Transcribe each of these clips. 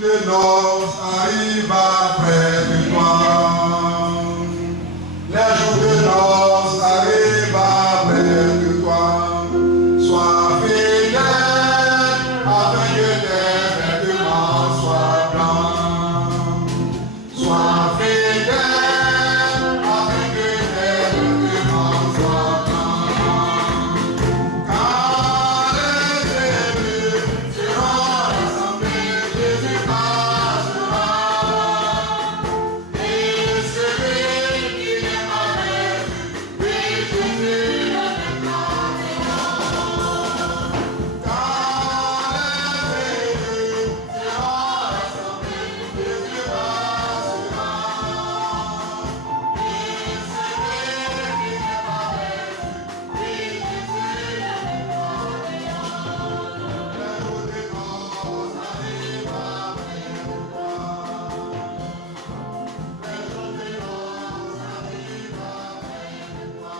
de noces arrivent après de toi. Les jours de noces arrivent après de toi. Sois fidèle afin que tes vêtements soient blancs. Sois fidèle afin que tes vêtements soient blancs. Quand les élus seront rassemblés, Jésus passera. Et celui qui n'est pas perdu, oui, Jésus le mettra dehors. Quand les élus seront rassemblés, Jésus passera. Et celui qui n'est pas perdu, oui, Jésus le mettra dehors. Les jours des noces arrivent après de toi. Les jours des noces arrivent après de toi.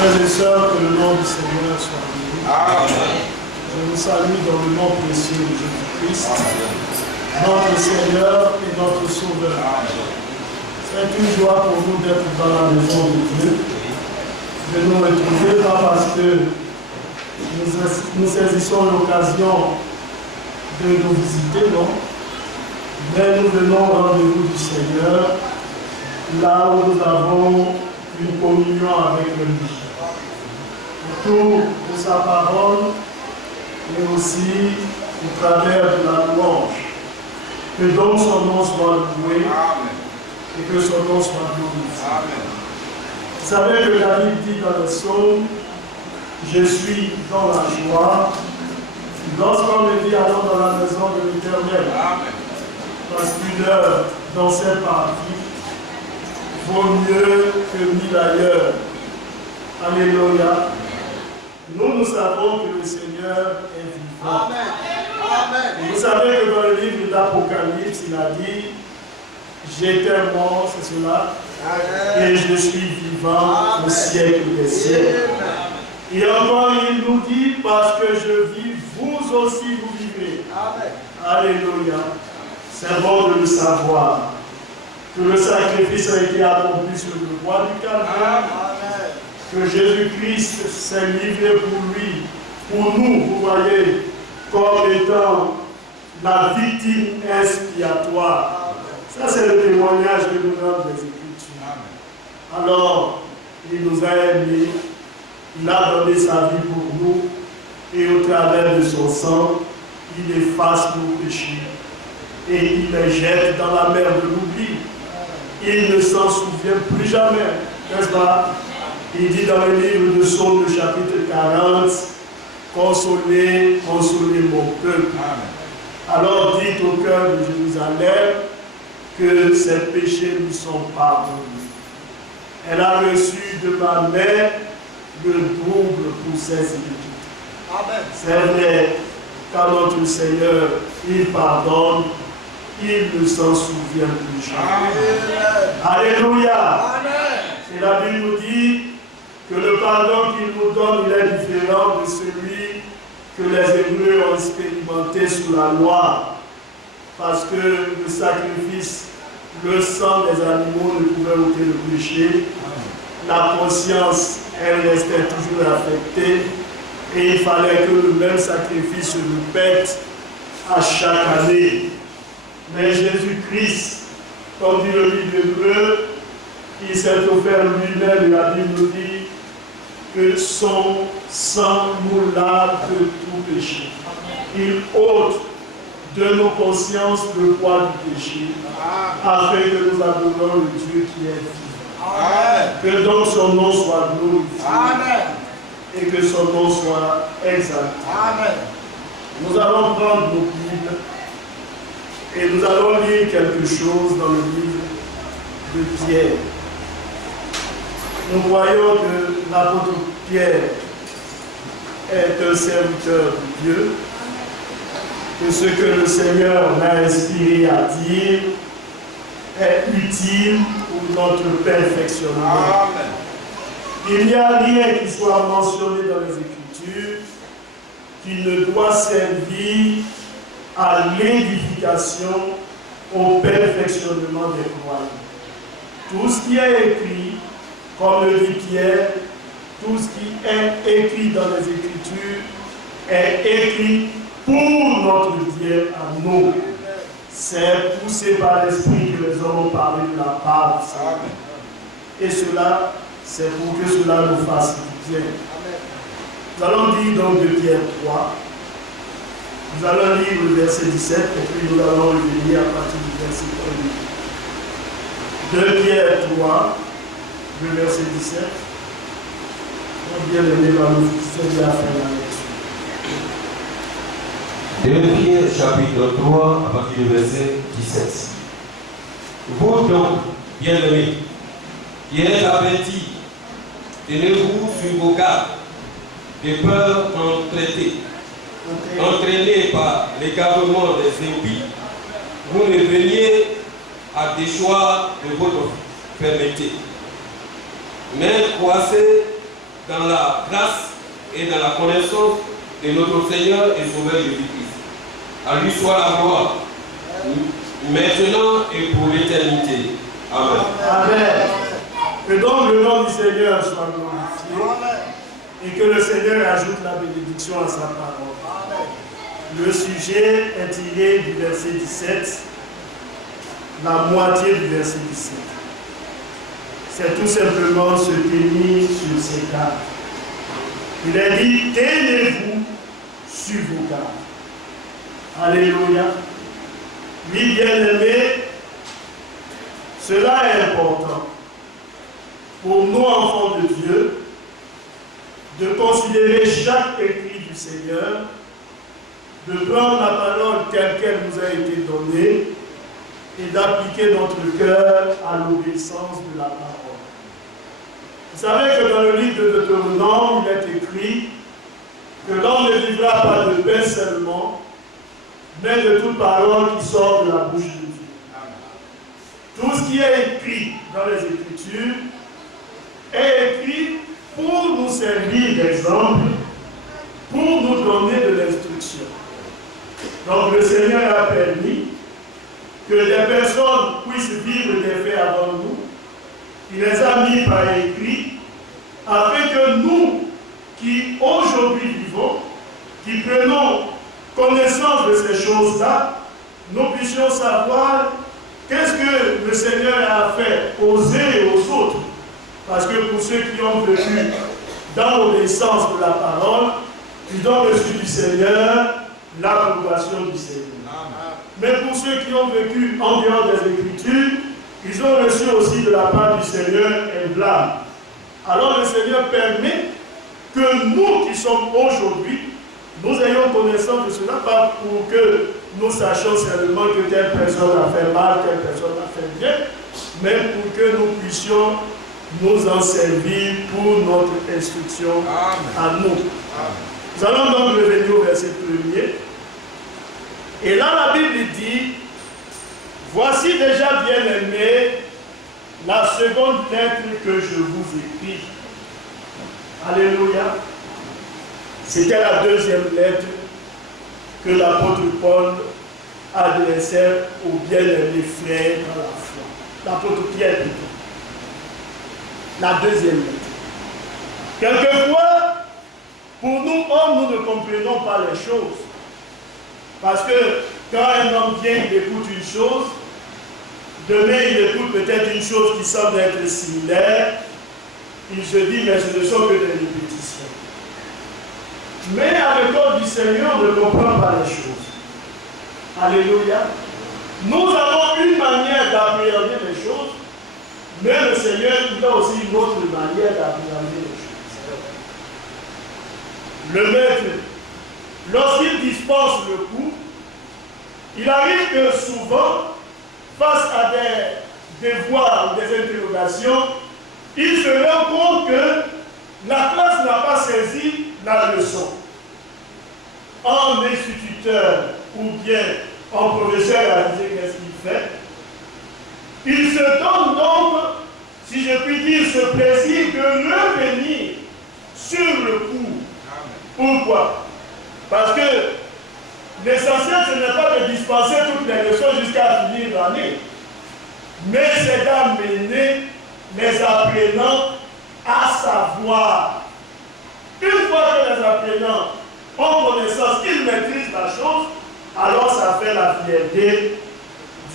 Frères et sœurs, que le nom du Seigneur soit béni. Amen. Je vous salue dans le nom précieux de Jésus-Christ, notre Seigneur et notre Sauveur. C'est une joie pour nous d'être dans la maison de Dieu, de nous retrouver, pas parce que nous saisissons l'occasion de nous visiter, non, mais nous venons au rendez-vous du Seigneur, là où nous avons une communion avec lui. Autour de sa parole, mais aussi au travers de la louange. Que donc son nom soit loué et que son nom soit glorifié. Vous savez que David dit dans le psaume, je suis dans la joie lorsqu'on me dit allons dans la maison de l'Éternel. Parce qu'une heure dans cette partie vaut mieux que 1000 ailleurs. Alléluia. Nous savons que le Seigneur est vivant. Amen. Et vous savez que dans le livre d'Apocalypse, il a dit, j'étais mort, c'est cela, et je suis vivant au siècle des siècles. Et encore, il nous dit, parce que je vis, vous aussi vous vivez. Alléluia. C'est bon de le savoir. Que le sacrifice a été accompli sur le bois du Calvaire. Que Jésus-Christ s'est livré pour lui, pour nous, vous voyez, comme étant la victime expiatoire. Ça, c'est le témoignage que nous donnons des Écritures. Alors, il nous a aimés, il a donné sa vie pour nous, et au travers de son sang, il efface nos péchés, et il les jette dans la mer de l'oubli. Il ne s'en souvient plus jamais, n'est-ce pas? Il dit dans le livre de Psaume, le chapitre 40, consolez, consolez mon peuple. Alors dites au cœur de Jérusalem que ses péchés lui sont pardonnés. Elle a reçu de ma main le double pour ses iniquités. C'est vrai, quand notre Seigneur, il pardonne, il ne s'en souvient plus jamais. Alléluia. Et la Bible nous dit que le pardon qu'il nous donne, il est différent de celui que les Hébreux ont expérimenté sous la loi. Parce que le sacrifice, le sang des animaux ne pouvait ôter le péché. La conscience, elle restait toujours affectée. Et il fallait que le même sacrifice se répète à chaque année. Mais Jésus-Christ, comme dit le livre d'Hébreux, il s'est offert lui-même, et la Bible nous dit que son sang nous lave de tout péché. Il ôte de nos consciences le poids du péché, afin que nous adorons le Dieu qui est vivant. Que donc son nom soit glorifié et que son nom soit exalté. Nous allons prendre nos Bibles et nous allons lire quelque chose dans le livre de Pierre. Nous voyons que l'apôtre Pierre est un serviteur de Dieu, que ce que le Seigneur l'a inspiré à dire est utile pour notre perfectionnement. Il n'y a rien qui soit mentionné dans les Écritures qui ne doit servir à l'édification, au perfectionnement des croyants. Tout ce qui est écrit, comme le dit Pierre, tout ce qui est écrit dans les Écritures est écrit pour notre bien à nous. C'est poussé par l'Esprit que les hommes ont parlé de la part du Seigneur. Et cela, c'est pour que cela nous fasse du bien. Nous allons lire donc de Pierre 3. Nous allons lire le verset 17 et puis nous allons revenir à partir du verset 1. De Pierre 3, le verset 17. On vient de lire dans le Seigneur à faire la lecture. 2 Pierre chapitre 3 à partir du verset 17. Vous donc, bien-aimés, qui êtes avertis, tenez-vous sur vos gardes, de peur entraînés par l'égarement des impies, vous ne veniez à déchoir de votre fermeté, mais croissez dans la grâce et dans la connaissance de notre Seigneur et Sauveur Jésus-Christ. À lui soit la gloire, maintenant et pour l'éternité. Amen. Amen. Que donc le nom du Seigneur soit glorifié et que le Seigneur ajoute la bénédiction à sa parole. Le sujet est tiré du verset 17, la moitié du verset 17. C'est tout simplement se tenir sur ses gardes. Il est dit, tenez-vous sur vos gardes. Alléluia. Oui, bien-aimés, cela est important pour nous, enfants de Dieu, de considérer chaque écrit du Seigneur, de prendre la parole telle qu'elle nous a été donnée et d'appliquer notre cœur à l'obéissance de la parole. Vous savez que dans le livre de Deutéronome, il est écrit que l'homme ne vivra pas de pain seulement, mais de toute parole qui sort de la bouche de Dieu. Tout ce qui est écrit dans les Écritures est écrit pour nous servir d'exemple, pour nous donner de l'instruction. Donc le Seigneur a permis que des personnes puissent vivre des faits avant nous. Il les a mis par écrit, afin que nous, qui aujourd'hui vivons, qui prenons connaissance de ces choses-là, nous puissions savoir qu'est-ce que le Seigneur a fait aux uns et aux autres. Parce que pour ceux qui ont vécu dans l'obéissance de la parole, ils ont reçu du Seigneur l'approbation du Seigneur. Mais pour ceux qui ont vécu en dehors des Écritures, ils ont reçu aussi de la part du Seigneur un blâme. Alors le Seigneur permet que nous qui sommes aujourd'hui, nous ayons connaissance de cela, pas pour que nous sachions seulement que telle personne a fait mal, telle personne a fait bien, mais pour que nous puissions nous en servir pour notre instruction à nous. Nous allons donc revenir au verset 1er. Et là, la Bible dit, voici déjà, bien-aimés, la seconde lettre que je vous écris. Alléluia. C'était la deuxième lettre que l'apôtre Paul adressait aux bien-aimés frères dans la foi. L'apôtre Pierre plutôt. La deuxième lettre. Quelquefois, pour nous, hommes, nous ne comprenons pas les choses. Parce que quand un homme vient, il écoute une chose, demain il écoute peut-être une chose qui semble être similaire, il se dit, mais ce ne sont que des répétitions. Mais à l'école du Seigneur, on ne comprend pas les choses. Alléluia. Nous avons une manière d'appréhender les choses, mais le Seigneur, il a aussi une autre manière d'appréhender les choses. Le maître, lorsqu'il dispense le cours, il arrive que souvent, face à des devoirs ou des interrogations, il se rend compte que la classe n'a pas saisi la leçon. En instituteur ou bien en professeur à dire qu'est-ce qu'il fait, il se donne donc, si je puis dire, ce plaisir de revenir sur le cours. Pourquoi? Parce que L'essentiel, ce n'est pas de dispenser toutes les leçons jusqu'à finir l'année, mais c'est d'amener les apprenants à savoir. Une fois que les apprenants ont connaissance qu'ils maîtrisent la chose, alors ça fait la fierté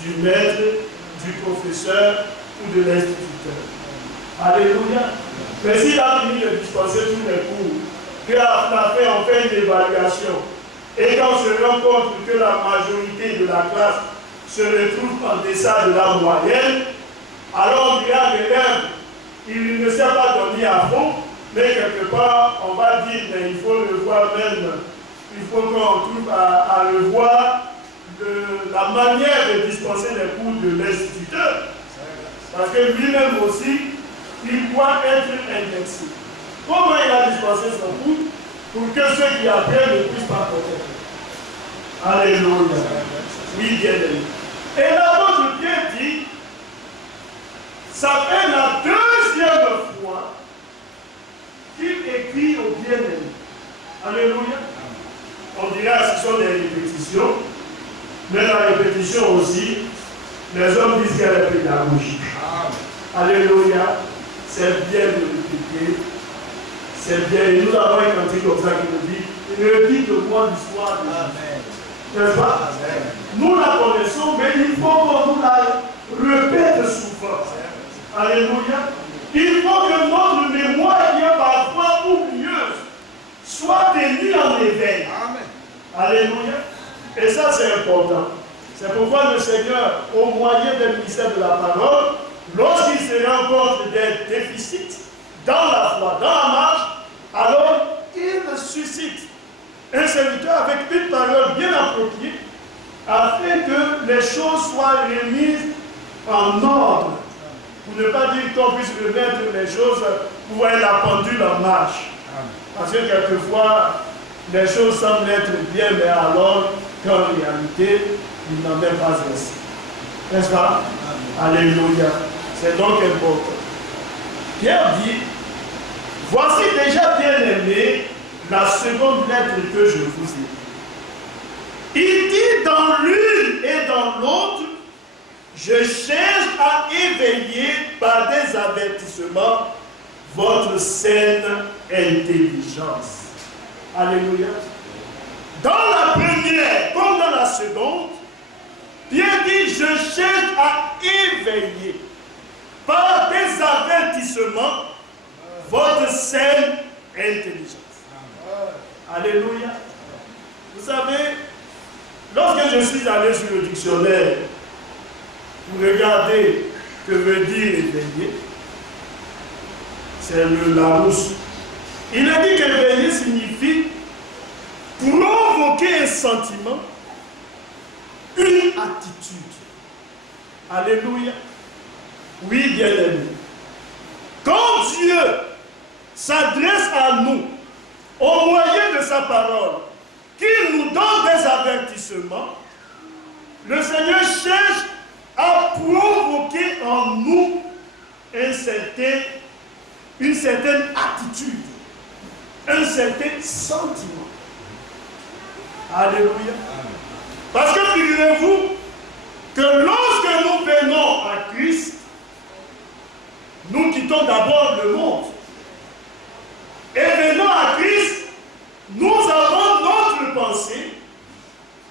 du maître, du professeur ou de l'instituteur. Alléluia. Mais s'il a fini de dispenser tous les cours, qu'à la fin on fait une évaluation, et quand on se rend compte que la majorité de la classe se retrouve en deçà de la moyenne, alors on dira l'élève, il ne s'est pas donné à fond, mais quelque part, on va dire, mais il faut le voir même, il faut qu'on trouve à revoir la manière de dispenser les cours de l'instituteur. Parce que lui-même aussi, il doit être indexé. Comment il a dispensé son cours pour que ceux qui apprennent ne puissent pas connaître. Alléluia. Oui, bien aimé. Et l'apôtre Pierre dit, ça fait la deuxième fois qu'il écrit au bien-aimé. Alléluia. On dirait que ce sont des répétitions, mais la répétition aussi, les hommes disent qu'elle est pédagogique. Alléluia. C'est bien de répéter. C'est bien. Et nous avons un cantique comme ça qui nous dit, répète-moi l'histoire de Jésus. N'est-ce pas? Nous la connaissons, mais il faut qu'on nous la répète souvent. Alléluia. Il faut que notre mémoire, qui est parfois oublieuse, soit tenue en éveil. Amen. Alléluia. Et ça, c'est important. C'est pourquoi le Seigneur, au moyen du ministère de la parole, lorsqu'il se rend compte des déficits dans la foi, dans la marche, alors il suscite un serviteur avec une parole bien appropriée, afin que les choses soient remises en ordre. Pour ne pas dire qu'on puisse remettre les choses pour voir la pendule en marche. Parce que quelquefois, les choses semblent être bien, mais alors qu'en réalité, il n'en est pas ainsi. N'est-ce pas? Alléluia. C'est donc important. Pierre dit, voici déjà bien aimé la seconde lettre que je vous ai. Il dit dans l'une et dans l'autre, je cherche à éveiller par des avertissements votre saine intelligence. Alléluia. Dans la première comme dans la seconde, Pierre dit, je cherche à éveiller par des avertissements votre saine intelligence. Alléluia. Vous savez, lorsque je suis allé sur le dictionnaire pour regarder ce que veut dire éveiller, c'est le Larousse. Il a dit qu'éveiller signifie provoquer un sentiment, une attitude. Alléluia. Oui, bien aimé. Quand Dieu s'adresse à nous au moyen de sa parole, qu'il nous donne des avertissements, le Seigneur cherche à provoquer en nous une certaine attitude, un certain sentiment. Alléluia. Parce que figurez-vous que lorsque nous venons à Christ, nous quittons d'abord le monde. Et venant à Christ, nous avons notre pensée,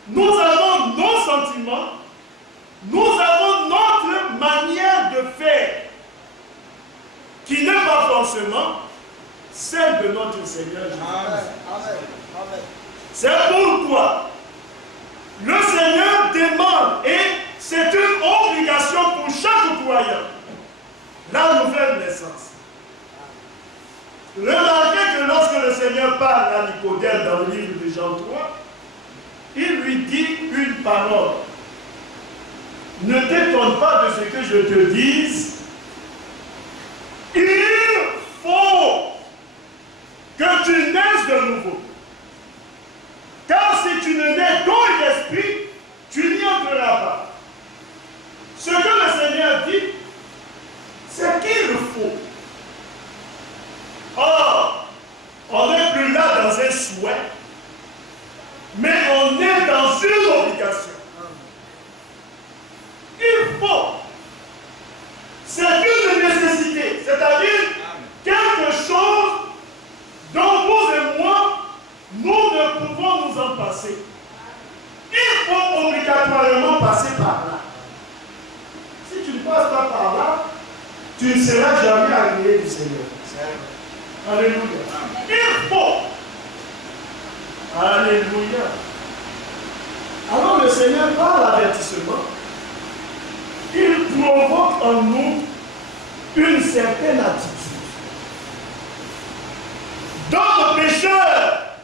nous avons nos sentiments, nous avons notre manière de faire, qui n'est pas forcément celle de notre Seigneur Jésus. C'est pourquoi le Seigneur demande, et c'est une obligation pour chaque croyant, la nouvelle naissance. Remarquez que lorsque le Seigneur parle à Nicodème dans le livre de Jean 3, il lui dit une parole. Ne t'étonne pas de ce que je te dise. Il faut que tu naisses de nouveau. Car si tu ne nais d'eau et d'esprit, tu n'y entreras pas. Ce que le Seigneur dit, c'est qu'il faut. Or, on n'est plus là dans un souhait, mais on est dans vraiment passer par là. Si tu ne passes pas par là, tu ne seras jamais agréé du Seigneur. Alléluia. Il faut. Alléluia. Alors le Seigneur, par l'avertissement, il provoque en nous une certaine attitude. Dans le pécheur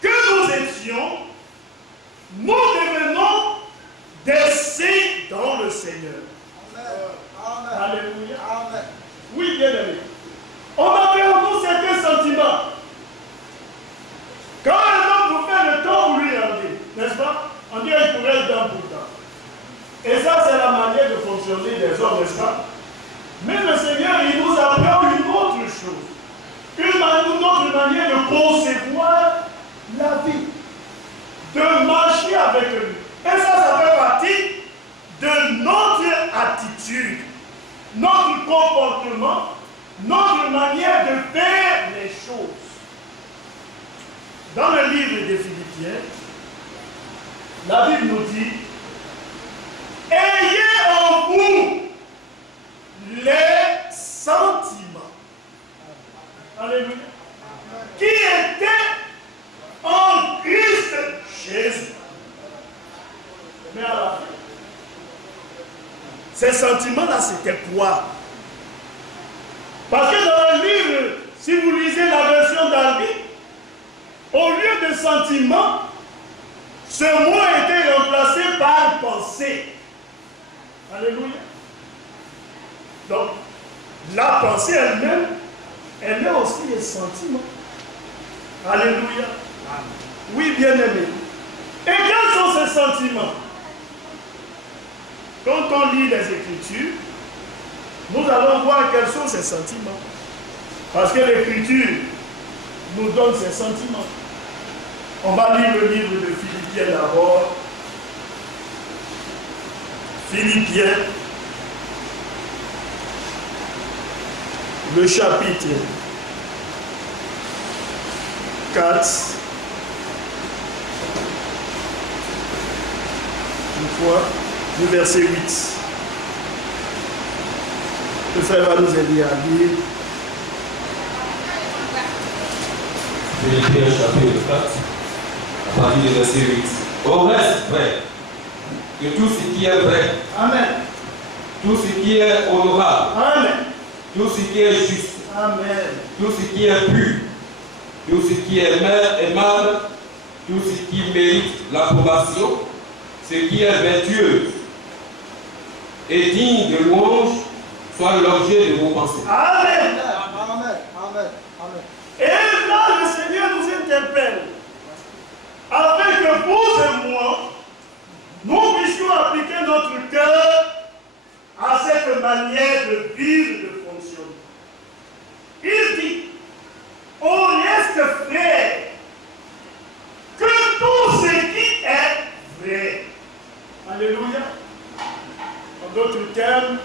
que nous étions, nous devenons des saints dans le Seigneur. Amen. Alléluia. Amen. Oui, bien aimé. On avait en nous certains sentiments. Quand un homme vous fait le tort, vous lui rendez, n'est-ce pas? On dit qu'il pourrait être dans pour temps. Et ça, c'est la manière de fonctionner des hommes, n'est-ce pas? Mais le Seigneur, il nous apprend une autre chose. Une autre manière de concevoir la vie. De marcher avec lui. Et ça fait partie de notre attitude, notre comportement, notre manière de faire les choses. Dans le livre des Philippiens, la Bible nous dit: ayez en vous les sentiments, alléluia, qui étaient en Christ Jésus. Mais à la fin, ces sentiments-là, c'était quoi? Parce que dans le livre, si vous lisez la version d'Albi, au lieu de sentiments, ce mot a été remplacé par pensée. Alléluia. Donc, la pensée elle-même, elle est aussi un sentiment. Alléluia. Oui, bien-aimé. Et quels sont ces sentiments? Quand on lit les Écritures, nous allons voir quels sont ces sentiments. Parce que l'Écriture nous donne ces sentiments. On va lire le livre de Philippiens d'abord. Philippiens, le chapitre 4. Une fois, le verset 8. Le frère va nous aider à lire. Philippiens chapitre 4, à partir du verset 8. Au reste, frère, que tout ce qui est vrai, Amen. tout ce qui est honorable, Amen. tout ce qui est juste, Amen. tout ce qui est pur, tout ce qui est aimable, tout ce qui mérite l'approbation, ce qui est vertueux et digne de louange, soit l'objet de vos pensées. Amen. Amen. Amen. Amen. Et là, le Seigneur nous interpelle afin que vous et moi, nous puissions appliquer notre cœur à cette manière de vivre et de fonctionner. Il dit: au reste, frère, que tout ce qui est vrai. Alléluia. En d'autres termes,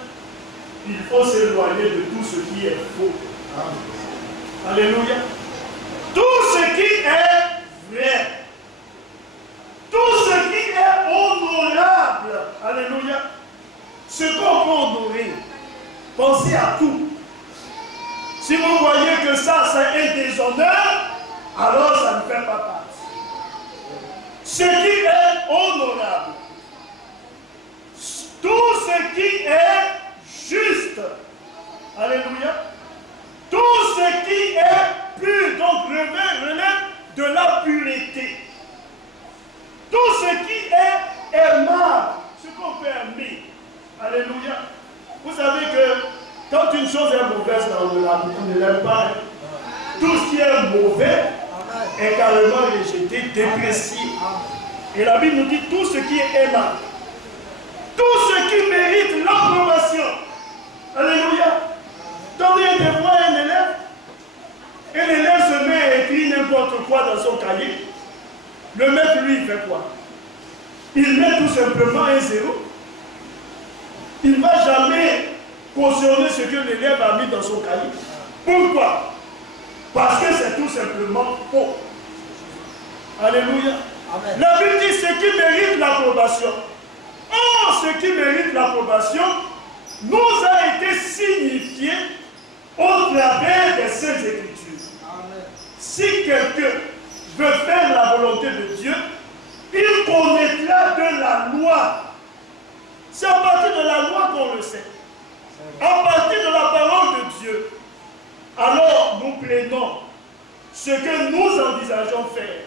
il faut s'éloigner de tout ce qui est faux. Amen. Alléluia. Tout ce qui est vrai, tout ce qui est honorable, alléluia, ce qu'on peut honorer, pensez à tout. Si vous voyez que ça, c'est un déshonneur, alors ça ne fait pas partie. Ce qui est honorable, tout ce qui est juste, alléluia, tout ce qui est pur, donc relève de la pureté. Tout ce qui est aimable, ce qu'on peut aimer. Alléluia. Vous savez que quand une chose est mauvaise dans le monde, on ne l'aime pas. Tout ce qui est mauvais est carrément rejeté, déprécié. Et la Bible nous dit tout ce qui est aimable, tout ce qui mérite l'approbation. Alléluia. Tandis des fois un élève, se met à écrire n'importe quoi dans son cahier. Le maître, lui, il fait quoi? Il met tout simplement un zéro. Il ne va jamais cautionner ce que l'élève a mis dans son cahier. Pourquoi? Parce que c'est tout simplement faux. Alléluia. Amen. La Bible dit ce qui mérite l'approbation. ce qui mérite l'approbation nous a été signifié au travers des Saintes Écritures. Amen. Si quelqu'un veut faire la volonté de Dieu, il connaîtra de la loi. C'est à partir de la loi qu'on le sait. À partir de la parole de Dieu. Alors nous prenons ce que nous envisageons faire.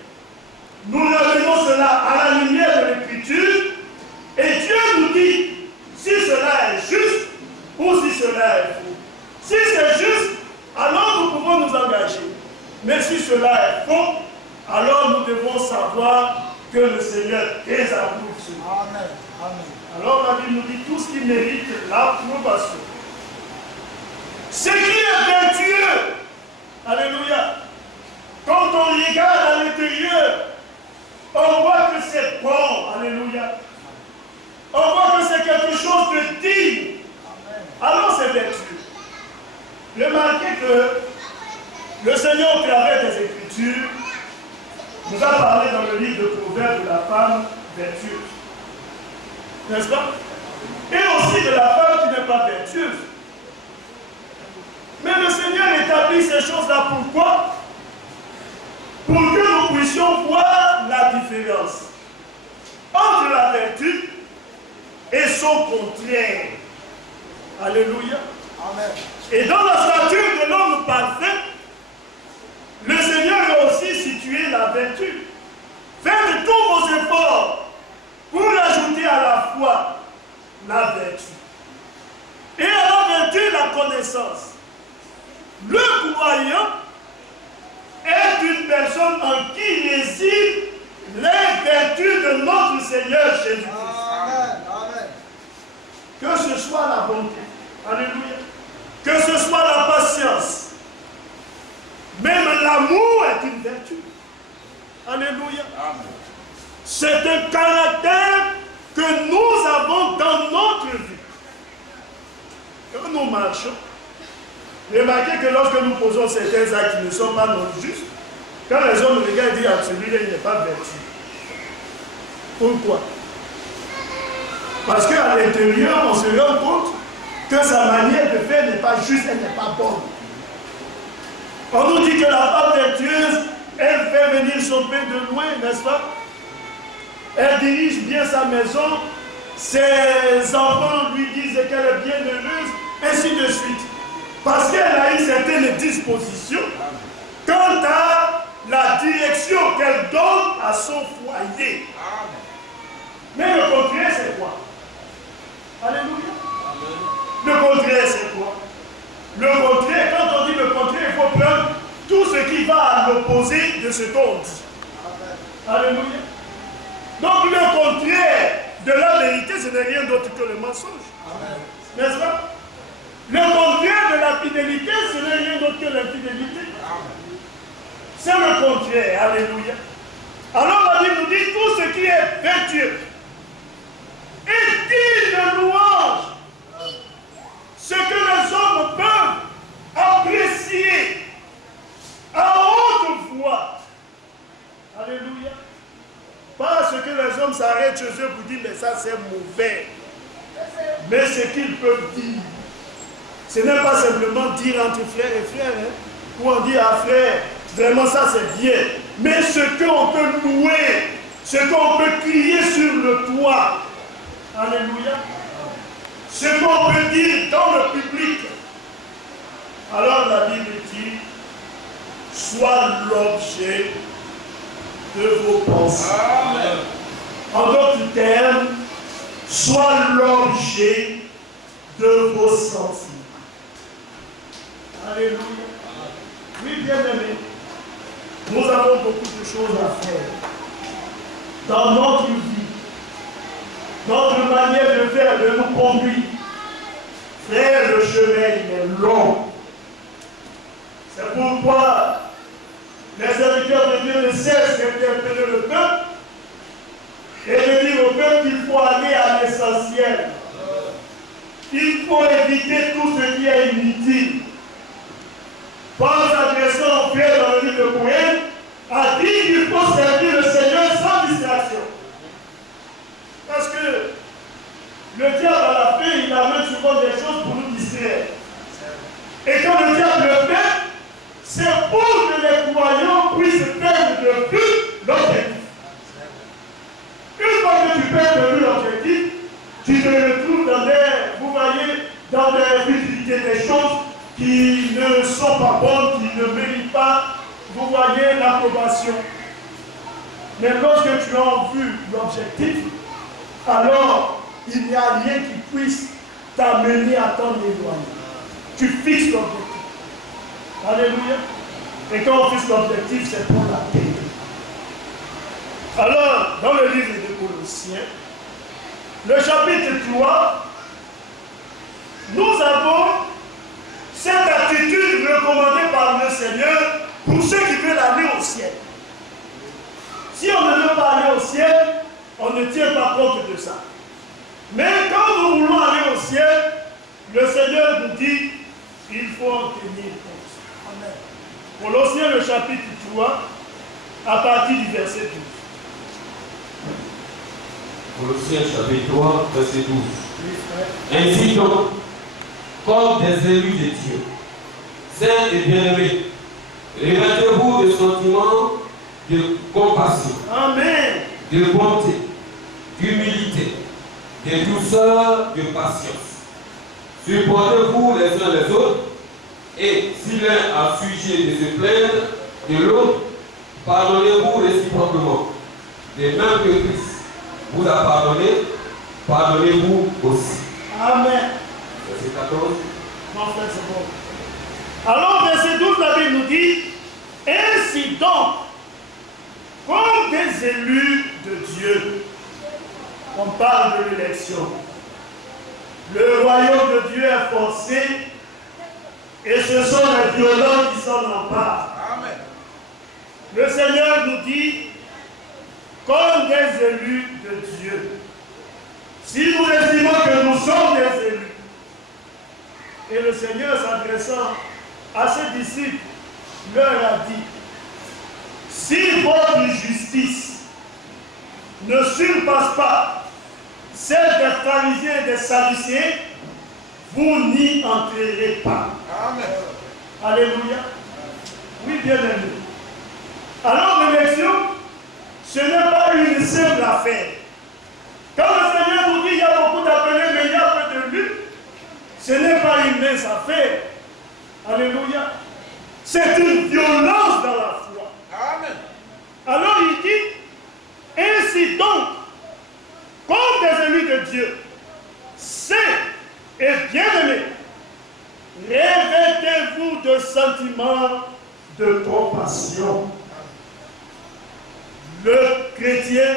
Nous ramenons cela à la lumière de l'Écriture et Dieu nous dit si cela est juste ou si cela est faux. Si c'est juste, alors nous pouvons nous engager. Mais si cela est faux, alors nous devons savoir que le Seigneur désapprouve cela. Amen. Amen. Alors la Bible nous dit tout ce qui mérite l'approbation. Ce qui est vertueux, alléluia, quand on regarde à l'intérieur, on voit que c'est bon, alléluia. On voit que c'est quelque chose de digne. Alors c'est vertueux. Remarquez que le Seigneur, au travers des Écritures, nous a parlé dans le livre de Proverbes de la femme vertueuse. N'est-ce pas? Et aussi de la femme qui n'est pas vertueuse. Mais le Seigneur établit ces choses-là pourquoi? Pour que nous puissions voir la différence entre la vertu et son contraire. Alléluia. Amen. Et dans la stature de l'homme parfait, le Seigneur a aussi situé la vertu. Faites tous vos efforts pour ajouter à la foi la vertu. Et à la vertu, la connaissance. Le croyant est une personne en qui résident les vertus de notre Seigneur Jésus-Christ. Amen. Amen. Que ce soit la bonté, alléluia, que ce soit la patience, même l'amour est une vertu. Alléluia. Amen. C'est un caractère que nous avons dans notre vie. Quand nous marchons, remarquez que lorsque nous posons certains actes qui ne sont pas non justes, quand les hommes regardent et disent à celui-là, il n'est pas vertu. Pourquoi? Parce qu'à l'intérieur, on se rend compte que sa manière de faire n'est pas juste, elle n'est pas bonne. On nous dit que la femme vertueuse, elle fait venir son père de loin, n'est-ce pas? Elle dirige bien sa maison, ses enfants lui disent qu'elle est bien heureuse, ainsi de suite. Parce qu'elle a une certaine disposition quant à la direction qu'elle donne à son foyer. Mais le contraire, c'est quoi? Alléluia. Le contraire, c'est quoi? Le contraire, quand on dit le contraire, il faut prendre tout ce qui va à l'opposé de ce qu'on dit. Alléluia. Donc le contraire de la vérité, ce n'est rien d'autre que le mensonge. N'est-ce pas? Le contraire de la fidélité, ce n'est rien d'autre que l'infidélité. C'est le contraire. Alléluia. Alors la Bible nous dit tout ce qui est vertueux est digne de louange. Ce que les hommes peuvent apprécier à haute voix. Alléluia. Pas ce que les hommes s'arrêtent chez eux pour dire, mais ça c'est mauvais. Mais ce qu'ils peuvent dire. Ce n'est pas simplement dire entre frères et frères, hein, où on dit à frère, vraiment ça c'est bien. Mais ce qu'on peut louer, ce qu'on peut crier sur le toit. Alléluia. Ce qu'on peut dire dans le public. Alors la Bible dit, soit l'objet de vos pensées. Amen. En d'autres termes, soit l'objet de vos sentiments. Alléluia. Oui, bien aimé, nous avons beaucoup de choses à faire dans notre vie, notre manière de faire, de nous conduire. Frère, le chemin il est long. C'est pourquoi les serviteurs de Dieu ne cessent d'interpeller le peuple et de dire au peuple qu'il faut aller à l'essentiel. Il faut éviter tout ce qui est inutile. Paul s'adressant au frère dans le livre de Corinth, a dit qu'il faut servir le Seigneur sans distraction. Parce que le diable à la fin, il amène souvent des choses pour nous distraire. Et quand le diable le fait, c'est pour que les croyants puissent perdre de vue l'objectif. Une fois que tu perds de vue l'objectif, tu te retrouves dans des futilités, des choses qui ne sont pas bonnes, qui ne méritent pas, vous voyez, l'approbation. Mais lorsque tu as en vue l'objectif, alors il n'y a rien qui puisse t'amener à t'en éloigner. Tu fixes l'objectif. Alléluia. Et quand on fixe l'objectif, c'est pour la paix. Alors, dans le livre de Colossiens, le chapitre 3, nous avons cette attitude recommandée par le Seigneur pour ceux qui veulent aller au ciel. Si on ne veut pas aller au ciel, on ne tient pas compte de ça. Mais quand nous voulons aller au ciel, le Seigneur nous dit qu'il faut en tenir compte. Amen. Colossiens le chapitre 3, à partir du verset 12. Colossiens chapitre 3, verset 12. Ainsi donc, comme des élus de Dieu, saints et bien-aimés, revêtez-vous de sentiments de compassion, Amen, de bonté, d'humilité, de douceur, de patience. Supportez-vous les uns les autres, et si l'un a sujet de se plaindre de l'autre, pardonnez-vous réciproquement. De même que Christ vous a pardonné, pardonnez-vous aussi. Amen. Verset 14. Non, frère, c'est bon. Alors, verset 12, la Bible nous dit, ainsi donc, comme des élus de Dieu, on parle de l'élection. Le royaume de Dieu est forcé et ce sont les violents qui s'en emparent. Amen. Le Seigneur nous dit, comme des élus de Dieu, si nous estimons que nous sommes des élus, et le Seigneur s'adressant à ses disciples leur a dit, si votre justice ne surpasse pas celle des pharisiens et des sadducéens, vous n'y entrerez pas. Amen. Alléluia. Oui, bien aimé. Alors l'élection, ce n'est pas une simple affaire. Quand le Seigneur nous dit qu'il y a beaucoup d'appelés, mais il y a peu de lutte, ce n'est pas une mince affaire. Alléluia. C'est une violence dans la foi. Amen. Alors il dit, ainsi donc, comme des élus de Dieu, saints et bien-aimés, revêtez-vous de sentiments de compassion. Le chrétien,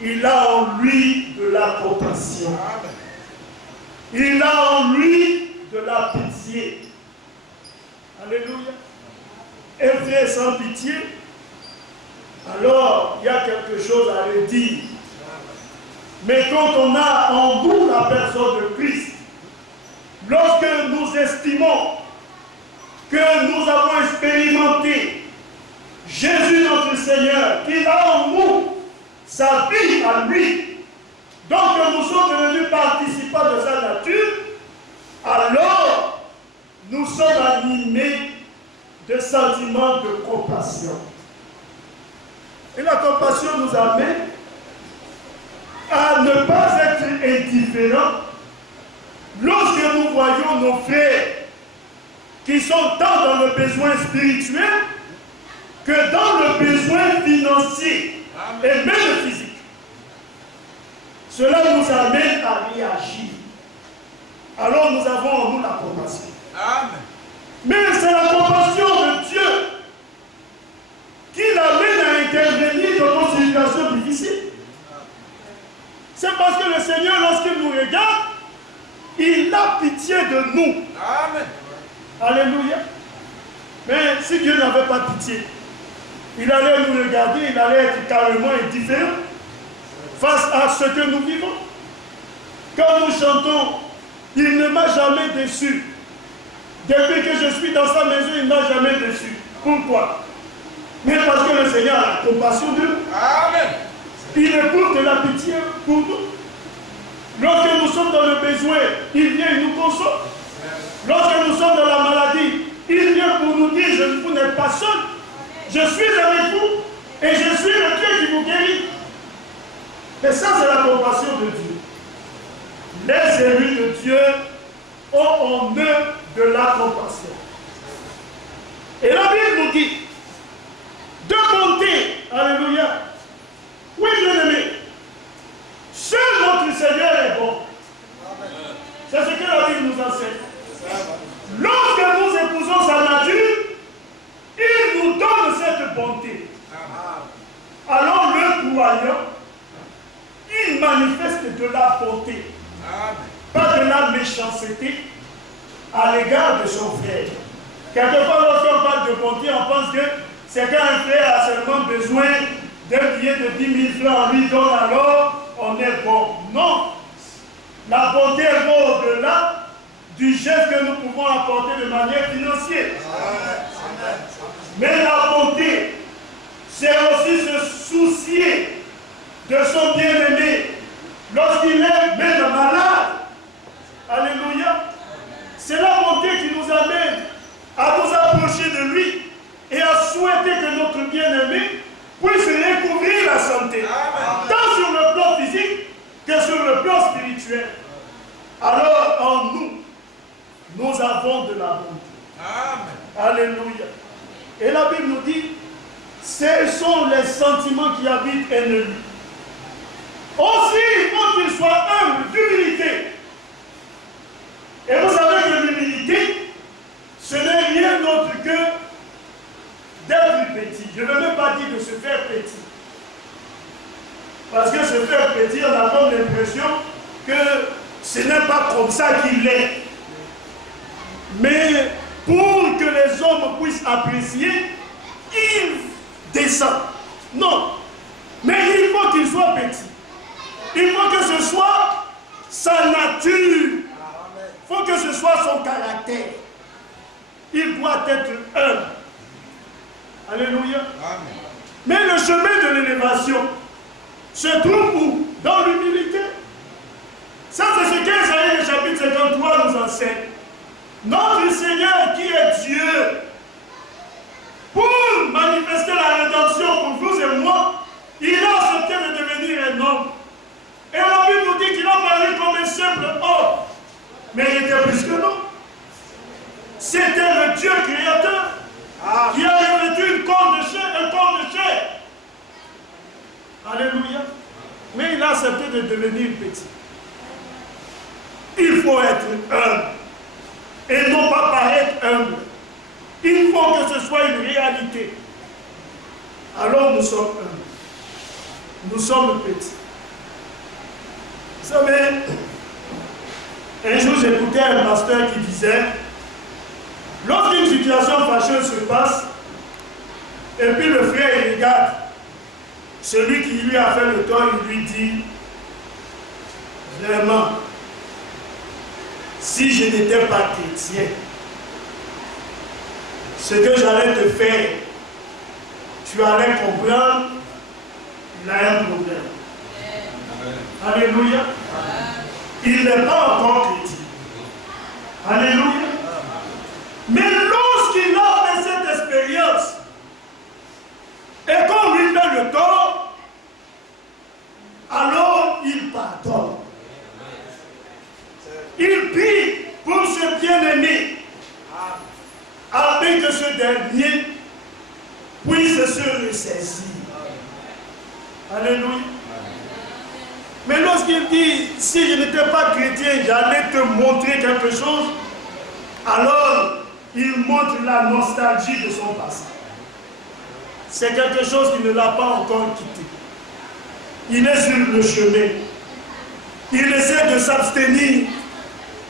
il a en lui de la compassion. Amen. Il a en lui de la pitié. Alléluia. Un frère sans pitié, alors il y a quelque chose à redire. Mais quand on a en nous la personne de Christ, lorsque nous estimons que nous avons expérimenté Jésus notre Seigneur, qu'il a en nous sa vie à lui, donc nous sommes devenus participants de sa nature, alors nous sommes animés de sentiments de compassion. Et la compassion nous amène à ne pas être indifférents lorsque nous voyons nos frères qui sont tant dans le besoin spirituel que dans le besoin financier et même physique. Cela nous amène à réagir. Alors nous avons en nous la compassion. Amen. Mais c'est la compassion de Dieu qui l'amène à intervenir dans nos situations difficiles. C'est parce que le Seigneur, lorsqu'il nous regarde, il a pitié de nous. Amen. Alléluia. Mais si Dieu n'avait pas pitié, il allait nous regarder, il allait être carrément indifférent face à ce que nous vivons. Quand nous chantons, il ne m'a jamais déçu. Depuis que je suis dans sa maison, il ne m'a jamais déçu. Pourquoi? Mais parce que le Seigneur a la compassion de nous. Amen. Il éprouve de la pitié pour nous. Lorsque sommes dans le besoin, il vient et nous console. Lorsque nous sommes dans la maladie, il vient pour nous dire, vous n'êtes pas seul. Je suis avec vous et je suis le Dieu qui vous guérit. Et ça, c'est la compassion de Dieu. Les élus de Dieu ont en eux de la compassion. Et la Bible nous dit, de bonté, alléluia. Oui, bien-aimé, seul notre Seigneur est bon. C'est ce que la Bible nous enseigne. Lorsque nous épousons sa nature, il nous donne cette bonté. Alors le croyant, il manifeste de la bonté, pas de la méchanceté à l'égard de son frère. Quelquefois, lorsqu'on parle de bonté, on pense que c'est quand un frère a seulement besoin d'un billet de 10 000 francs, on lui donne alors, on est bon. Non. La bonté va au-delà du geste que nous pouvons apporter de manière financière. Mais la bonté, c'est aussi se soucier de son bien-aimé lorsqu'il est même malade. Alléluia. C'est la bonté qui nous amène à nous approcher de lui et à souhaiter que notre bien-aimé puisse recouvrir la santé, tant sur le plan physique que sur le plan spirituel. Alors en nous, nous avons de la bonté. Alléluia. Et la Bible nous dit, ce sont les sentiments qui habitent en lui. Aussi, il faut qu'il soit humble, d'humilité. Et vous savez que l'humilité, ce n'est rien d'autre que d'être petit. Je ne veux même pas dire de se faire petit. Parce que se faire petit, on a comme l'impression que ce n'est pas comme ça qu'il est. Mais pour que les hommes puissent apprécier, il descend. Non. Mais il faut qu'il soit petit. Il faut que ce soit sa nature. Il faut que ce soit son caractère. Il doit être humble. Alléluia. Amen. Mais le chemin de l'élévation se trouve où? Dans l'humilité. Ça, c'est ce qu'Ésaïe, le chapitre 53, nous enseigne. Notre Seigneur, qui est Dieu, pour manifester la rédemption pour vous et moi, il a accepté de devenir un homme. Et la Bible nous dit qu'il a parlé comme un simple homme. Mais il était plus que nous. C'était le Dieu créateur qui a revêtu un corps de chair. Alléluia. Mais il a accepté de devenir petit. Il faut être humble. Et non pas paraître humble. Il faut que ce soit une réalité. Alors nous sommes humbles. Nous sommes petits. Vous savez, un jour j'écoutais un pasteur qui disait, lorsqu'une situation fâcheuse se passe, et puis le frère il regarde, celui qui lui a fait le tort, il lui dit, vraiment, si je n'étais pas chrétien, ce que j'allais te faire, tu allais comprendre, il a un problème. Alléluia. Il n'est pas encore chrétien. Alléluia. Mais lorsqu'il a fait cette expérience, et qu'on lui fait le tort, alors il pardonne. Il prie pour ce bien-aimé, afin que ce dernier puisse se ressaisir. Alléluia. Mais lorsqu'il dit, si je n'étais pas chrétien, j'allais te montrer quelque chose, alors il montre la nostalgie de son passé. C'est quelque chose qui ne l'a pas encore quitté. Il est sur le chemin. Il essaie de s'abstenir.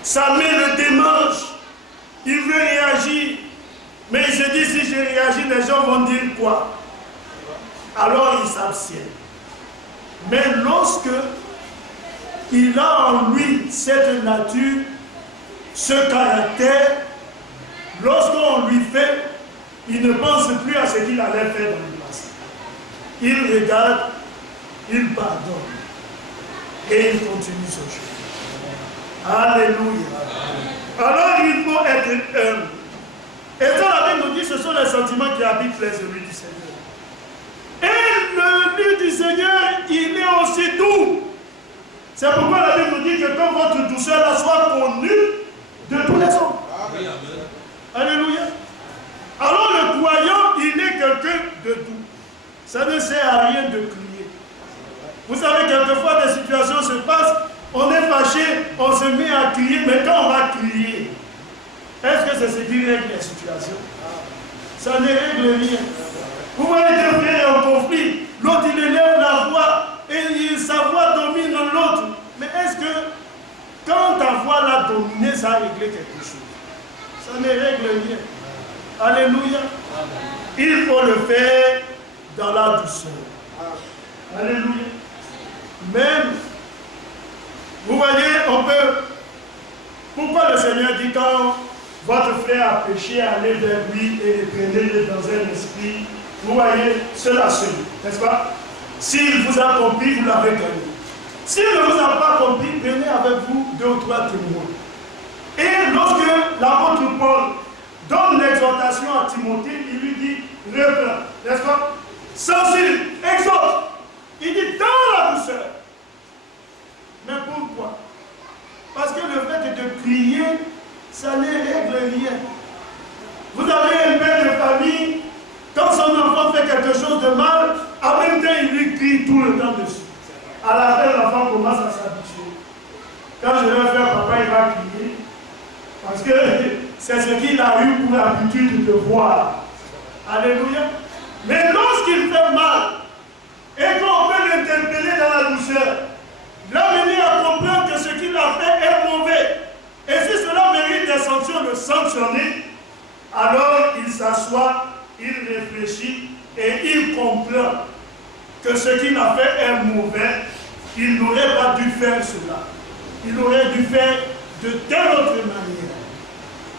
Sa main le démange. Il veut réagir. Mais il se dit, si je réagis, les gens vont dire quoi? Alors il s'abstient. Mais lorsque il a en lui cette nature, ce caractère, lorsqu'on lui fait, il ne pense plus à ce qu'il allait faire dans le passé. Il regarde, il pardonne et il continue son chemin. Alléluia. Alors il faut être humble. Et ça, la Bible nous dit, ce sont les sentiments qui habitent les élus du Seigneur. Et l'élu du Seigneur, il est aussi doux. C'est pourquoi la Bible nous dit que quand votre douceur là soit connue de tous les hommes. Amen. Alléluia. Alors le croyant, il est quelqu'un de doux. Ça ne sert à rien de crier. Vous savez, quelquefois des situations se passent, on est fâché, on se met à crier, mais quand on va crier, est-ce que c'est ce qui règle les situations? Ça ne règle rien. Vous voyez deux frères en conflit, l'autre il élève la voix et sa voix domine l'autre. Mais est-ce que quand ta voix l'a dominé, ça a réglé quelque chose? Ça ne règle rien. Alléluia. Il faut le faire dans la douceur. Alléluia. Même, vous voyez, on peut. Pourquoi le Seigneur dit quand votre frère a péché, allez vers lui et prenez-le dans un esprit, vous voyez, cela seul, n'est-ce pas? S'il vous a compris, vous l'avez gagné. S'il ne vous a pas compris, prenez avec vous 2 ou 3 témoins. Et lorsque l'apôtre Paul donne l'exhortation à Timothée, il lui dit, reprends, n'est-ce pas? Censure, exhorte. Il dit dans la douceur. Mais pourquoi? Parce que le fait de crier, ça ne règle rien. Vous avez un père de famille, quand son enfant fait quelque chose de mal, en même temps il lui crie tout le temps dessus. À la fin, l'enfant commence à s'habituer. Quand je vais faire papa, il va crier. Parce que c'est ce qu'il a eu pour l'habitude de voir. Alléluia. Mais lorsqu'il fait mal, et qu'on peut l'interpeller dans la douceur, l'amener à comprendre que ce qu'il a fait est mauvais, et si cela mérite des sanctions, le sanctionner, alors il s'assoit, il réfléchit et il comprend que ce qu'il a fait est mauvais. Il n'aurait pas dû faire cela. Il aurait dû faire de telle autre manière.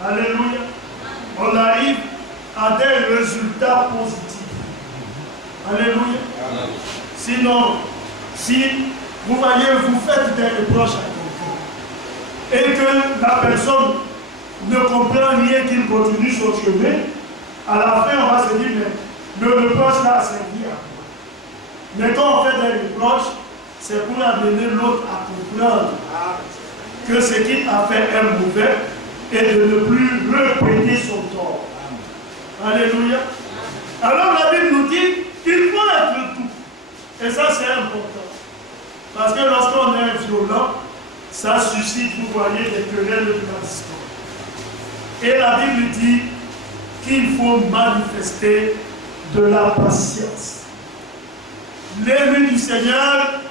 Alléluia. On arrive à des résultats positifs. Alléluia. Sinon, si vous voyez, vous faites des reproches à quelqu'un et que la personne ne comprend rien, qu'il continue son chemin, à la fin on va se dire, mais le reproche là a servi à quoi? Mais quand on fait des reproches, c'est pour amener l'autre à comprendre que ce qu'il a fait est mauvais et de ne plus répéter son tort. Alléluia. Alors la Bible nous dit qu'il faut être doux. Et ça c'est important. Parce que lorsqu'on est violent, ça suscite, vous voyez, des querelles de la discorde. Et la Bible dit qu'il faut manifester de la patience. L'élu du Seigneur,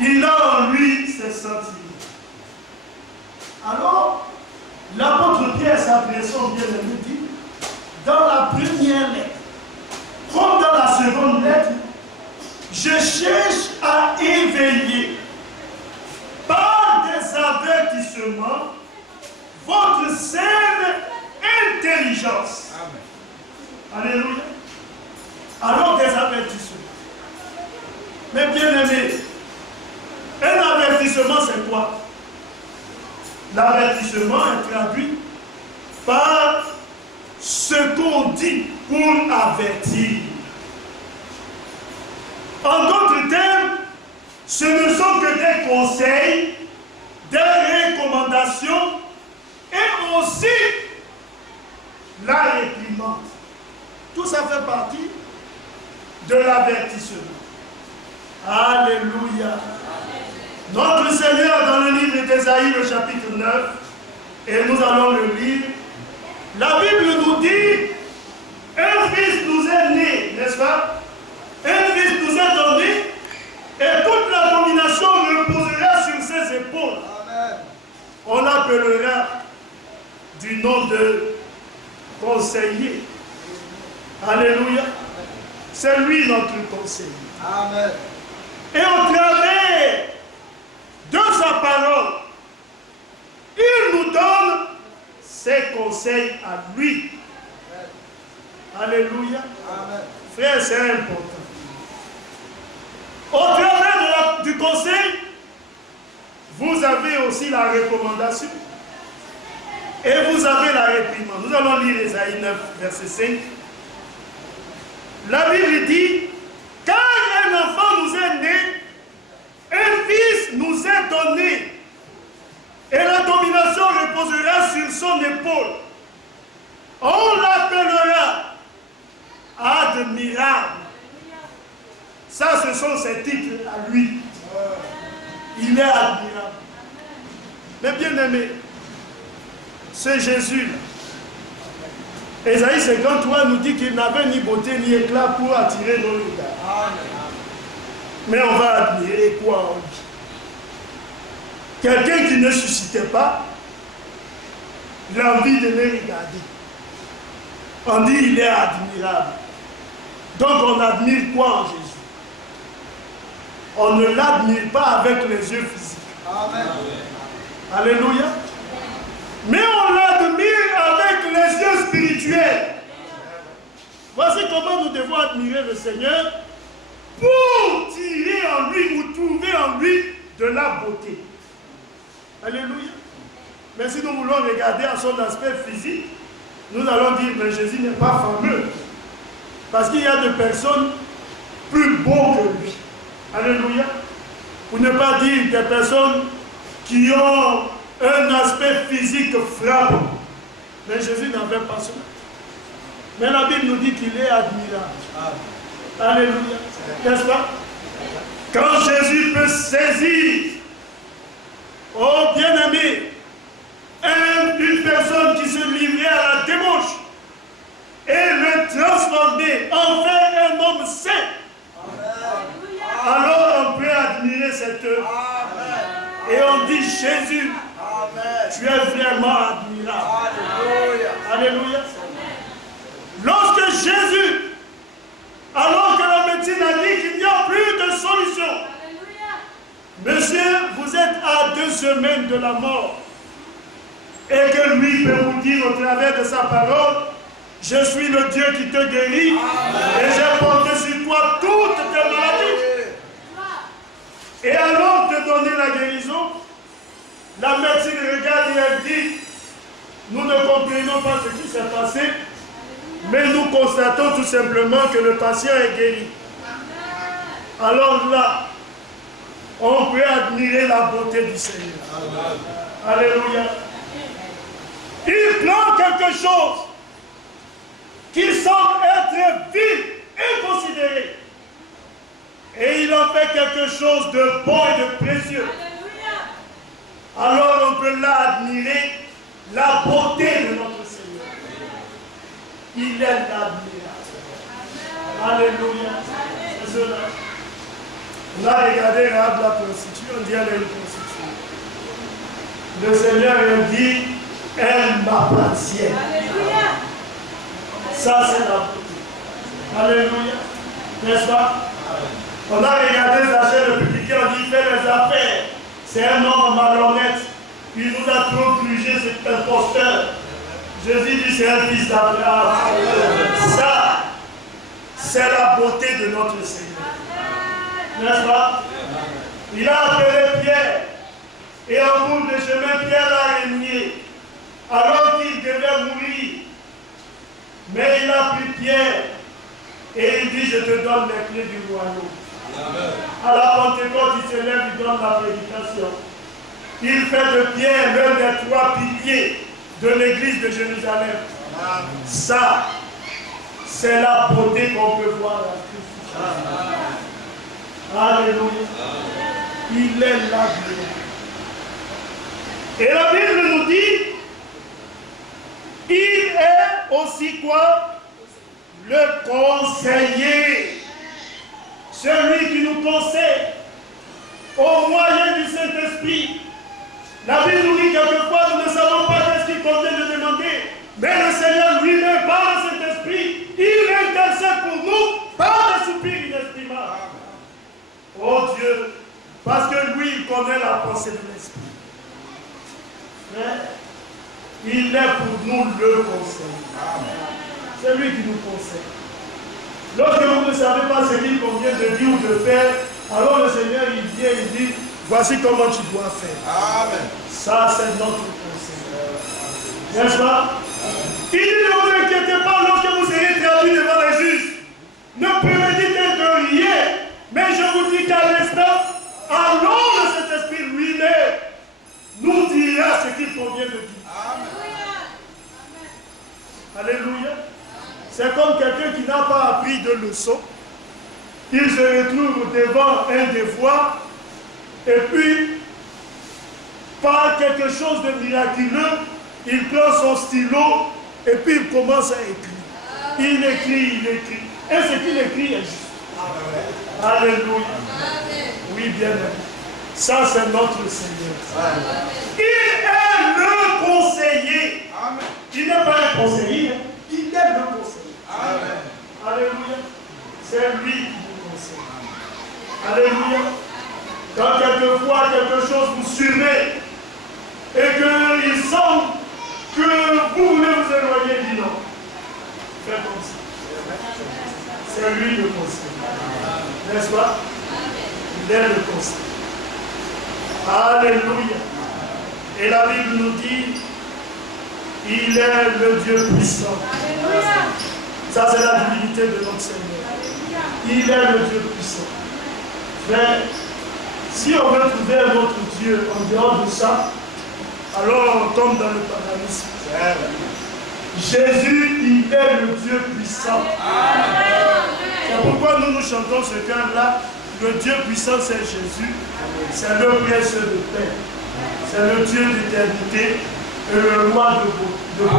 il a en lui ses sentiments. Alors, l'apôtre Pierre, s'adressant bien aimé, dit, dans la première lettre, comme dans la seconde lettre, je cherche à éveiller par des avertissements votre saine intelligence. Amen. Alléluia. Alors des avertissements. Mais bien aimé, un avertissement c'est quoi? L'avertissement est traduit par ce qu'on dit pour avertir. En d'autres termes, ce ne sont que des conseils, des recommandations et aussi la réprimande. Tout ça fait partie de l'avertissement. Alléluia. Notre Seigneur, dans le livre d'Ésaïe, le chapitre 9, et nous allons le lire, la Bible nous dit, un fils nous est né, n'est-ce pas? Un fils nous est donné, et toute la domination reposera sur ses épaules. Amen. On l'appellera du nom de conseiller. Alléluia. C'est lui notre conseiller. Amen. Et au travers de sa parole, il nous donne ses conseils à lui. Alléluia. Amen. Frère, c'est important. Au travers du conseil, vous avez aussi la recommandation et vous avez la réprimande. Nous allons lire Ésaïe 9, verset 5. La Bible dit, car un enfant nous est né, un fils nous est donné, et la domination reposera sur son épaule. On l'appellera admirable. Ça, ce sont ses titres à lui. Il est admirable. Mais bien aimé, c'est Jésus. Ésaïe 53 nous dit qu'il n'avait ni beauté ni éclat pour attirer nos regards. Mais on va admirer quoi en lui? Quelqu'un qui ne suscitait pas l'envie de le regarder. On dit il est admirable. Donc on admire quoi en Jésus? On ne l'admire pas avec les yeux physiques. Amen. Alléluia. Mais on l'admire avec les yeux spirituels. Voici comment nous devons admirer le Seigneur pour tirer en lui ou trouver en lui de la beauté. Alléluia. Mais si nous voulons regarder à son aspect physique, nous allons dire, mais Jésus n'est pas fameux. Parce qu'il y a des personnes plus beaux que lui. Alléluia. Pour ne pas dire des personnes qui ont un aspect physique frappant. Mais Jésus n'avait pas cela. Mais la Bible nous dit qu'il est admirable. Alléluia. N'est-ce pas? Quand Jésus peut saisir, oh bien-aimé, une personne qui se livrait à la débauche et le transformer en fait un homme saint, alors on peut admirer cette œuvre. Et on dit Jésus, tu es vraiment admirable. Alléluia. Lorsque Jésus, alors que la médecine a dit qu'il n'y a plus de solution, monsieur, vous êtes à 2 semaines de la mort, et que lui peut vous dire au travers de sa parole, je suis le Dieu qui te guérit, et j'ai porté sur toi toutes tes maladies. Et alors te donner la guérison, la médecine regarde et elle dit, nous ne comprenons pas ce qui s'est passé, mais nous constatons tout simplement que le patient est guéri. Alors là, on peut admirer la beauté du Seigneur. Alléluia. Il prend quelque chose qui semble être vil, inconsidéré, et il en fait quelque chose de bon et de précieux. Alors on peut là admirer la beauté de notre Seigneur. Il est admirable. Alléluia. C'est cela. On a regardé Rahab la prostituée, on dit elle est une prostituée. Le Seigneur elle dit, elle m'appartient. Ça c'est la beauté. Alléluia. N'est-ce pas? On a regardé Zachée le publicain, on dit, il fait les affaires. C'est un homme malhonnête. Il nous a trop grugé, c'est un imposteur. Jésus dit, c'est un fils d'Abraham. Ça, c'est la beauté de notre Seigneur. N'est-ce pas? Il a appelé Pierre. Et en cours de chemin, Pierre l'a renié. Alors qu'il devait mourir. Mais il a pris Pierre. Et il dit, je te donne les clés du royaume. À la Pentecôte, il se lève, il donne la prédication. Il fait de Pierre l'un des 3 piliers de l'église de Jérusalem. Ça, c'est la beauté qu'on peut voir en Christ. Alléluia. Il est là. Et la Bible nous dit, il est aussi quoi? Le conseiller. Celui qui nous conseille au moyen du Saint-Esprit. La Bible nous dit quelquefois, nous ne savons pas qu'est-ce qu'il convient de demander. Mais le Seigneur lui-même, par le Saint-Esprit, il intercède pour nous par des soupirs inestimables. Oh Dieu, parce que lui, il connaît la pensée de l'Esprit. Mais il est pour nous le conseil. C'est lui qui nous conseille. Lorsque vous ne savez pas ce qu'il convient de dire ou de faire, alors le Seigneur, il vient, il dit, Voici comment tu dois faire. Amen. Ça, c'est notre conseil. N'est-ce pas? Il dit, ne vous inquiétez pas lorsque vous serez traduits devant les juges. Ne préméditez de rien. Mais je vous dis qu'à l'instant, alors le Saint-Esprit lui-même nous dira ce qu'il convient de dire. Alléluia. C'est comme quelqu'un qui n'a pas appris de leçon. Il se retrouve devant un devoir et puis, par quelque chose de miraculeux, il prend son stylo et puis il commence à écrire. Il écrit. Et ce qu'il écrit est juste. Alléluia. Oui, bien aimé. Ça, c'est notre Seigneur. Il est le conseiller. Il n'est pas un conseiller, il est le conseiller. Alléluia. C'est lui qui nous conseille. Alléluia. Quand quelquefois quelque chose vous surveille et qu'il semble que vous voulez vous éloigner, dis non. Faites comme ça. C'est lui le conseil. N'est-ce pas? Il est le conseil. Alléluia. Et la Bible nous dit, il est le Dieu puissant. Alléluia. Ça, c'est la divinité de notre Seigneur. Il est le Dieu puissant. Mais si on veut trouver un autre Dieu en dehors de ça, alors on tombe dans le paganisme. Jésus, il est le Dieu puissant. C'est pourquoi nous chantons ce chant-là. Le Dieu puissant, c'est Jésus. C'est le prince de paix. C'est le Dieu d'éternité et le roi de beauté.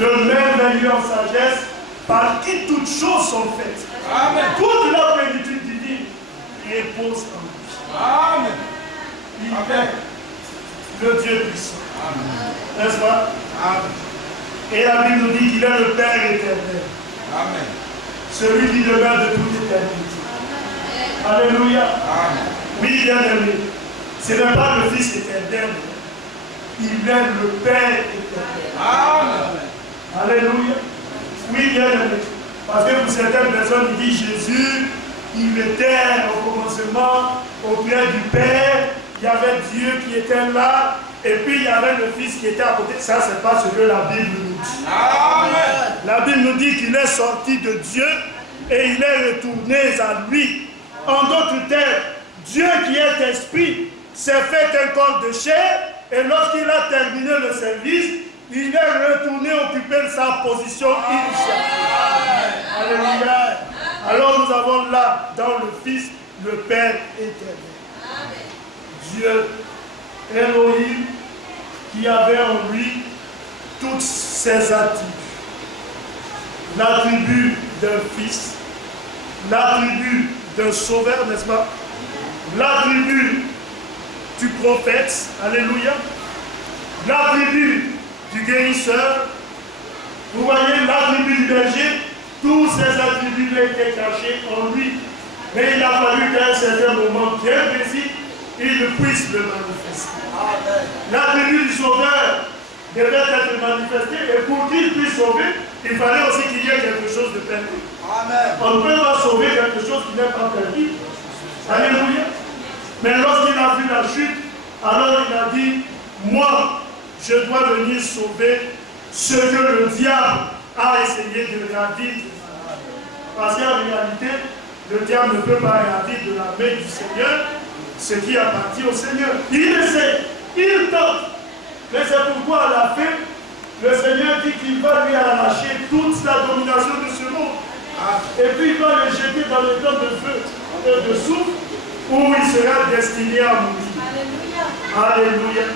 Le merveilleux en sagesse, par qui toutes choses sont faites. Amen. Toute la plénitude divine repose en lui. Amen. Il est le Dieu puissant. N'est-ce pas? Amen. Et la Bible nous dit qu'il est le Père éternel. Amen. Celui qui demeure de toute éternité. Alléluia. Amen. Oui, bien aimé. Ce n'est pas le Fils éternel. Il est le Père éternel. Amen. Alléluia. Oui, bien aimé. Parce que pour certaines personnes, il dit Jésus, il était au commencement auprès du Père. Il y avait Dieu qui était là. Et puis il y avait le Fils qui était à côté. Ça, ce n'est pas ce que la Bible nous dit. Amen. La Bible nous dit qu'il est sorti de Dieu et il est retourné à lui. En d'autres termes, Dieu qui est esprit s'est fait un corps de chair et lorsqu'il a terminé le service, il est retourné occuper sa position initiale. Alléluia. Alors nous avons là, dans le Fils, le Père éternel. Dieu Elohim, qui avait en lui toutes ses attributs. L'attribut d'un fils, l'attribut d'un sauveur, n'est-ce pas? L'attribut du prophète, alléluia. L'attribut du guérisseur. Vous voyez l'attribut du berger, tous ces attributs étaient cachés en lui. Mais il a fallu qu'à un certain moment bien précis, il puisse le manifester. L'attribut du sauveur devait être manifesté et pour qu'il puisse sauver, il fallait aussi qu'il y ait quelque chose de perdu. On ne peut pas sauver quelque chose qui n'est pas perdu. Alléluia. Mais lorsqu'il a vu la chute, alors il a dit, moi, je dois venir sauver ce que le diable a essayé de ravir. Parce qu'en réalité, le diable ne peut pas ravir de la main du Seigneur ce qui appartient au Seigneur. Il essaie, il tente. Mais c'est pourquoi à la fin, le Seigneur dit qu'il va lui arracher toute la domination de ce monde. Et puis il va le jeter dans le temps de feu et de souffle où il sera destiné à mourir. Alléluia.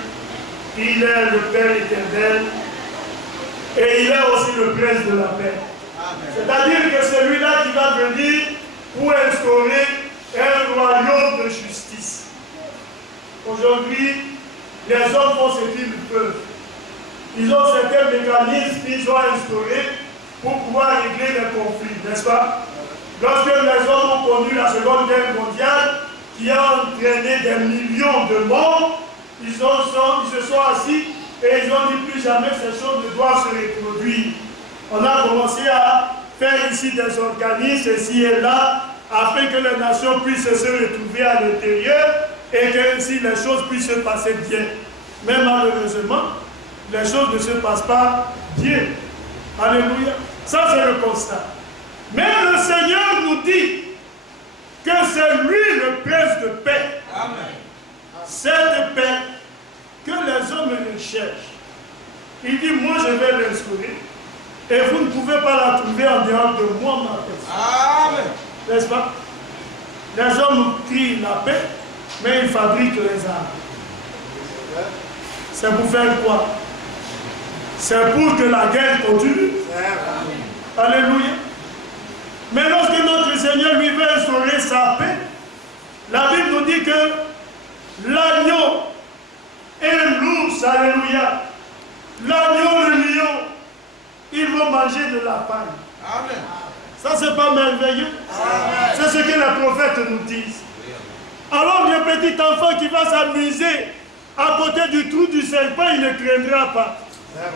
Il est le Père éternel et il est aussi le prince de la paix. C'est-à-dire que celui-là qui va venir pour instaurer un royaume de justice. Aujourd'hui, les hommes font ce qu'ils peuvent. Ils ont certains mécanismes qu'ils ont instaurés pour pouvoir régler les conflits, n'est-ce pas? Lorsque les hommes ont connu la Seconde Guerre mondiale, qui a entraîné des millions de morts, ils se sont assis et ils ont dit plus jamais ces choses ne doivent se reproduire. On a commencé à faire ici des organismes, ici et là, afin que les nations puissent se retrouver à l'intérieur et que si les choses puissent se passer bien. Mais malheureusement, les choses ne se passent pas bien. Alléluia. Ça, c'est le constat. Mais le Seigneur nous dit que c'est lui le prince de paix. Amen. Cette paix que les hommes recherchent. Il dit, moi je vais l'instaurer et vous ne pouvez pas la trouver en dehors de moi, ma personne. Amen. N'est-ce pas? Les hommes crient la paix, mais ils fabriquent les armes. C'est pour faire quoi? C'est pour que la guerre continue. Alléluia. Mais lorsque notre Seigneur lui veut instaurer sa paix, la Bible nous dit que l'agneau et l'ours, alléluia, l'agneau, le lion, ils vont manger de la paille. Amen. Ça, c'est pas merveilleux? C'est ce que les prophètes nous disent. Alors, le petit enfant qui va s'amuser à côté du trou du serpent, il ne craindra pas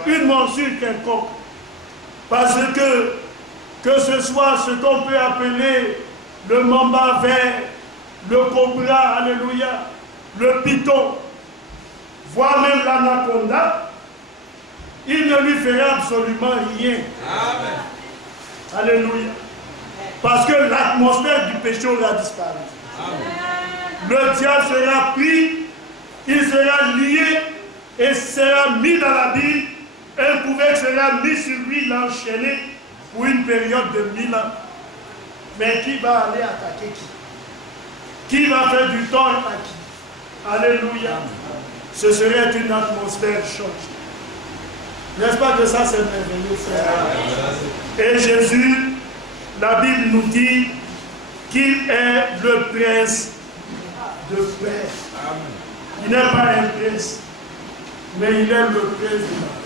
une morsure quelconque. Parce que ce soit ce qu'on peut appeler le mamba vert, le cobra, alléluia, le python, voire même l'anaconda, il ne lui fera absolument rien. Amen. Alléluia. Parce que l'atmosphère du péché aura disparu. Amen. Le diable sera pris, il sera lié et sera mis dans la Bible. Un couvercle sera mis sur lui, l'enchaîner pour une période de 1000 ans. Mais qui va aller attaquer qui? Qui va faire du tort à qui? Alléluia. Ce serait une atmosphère changée. N'est-ce pas que ça c'est merveilleux, frère? Et Jésus, la Bible nous dit qu'il est le prince de paix. Il n'est pas un prince, mais il est le prince de la paix.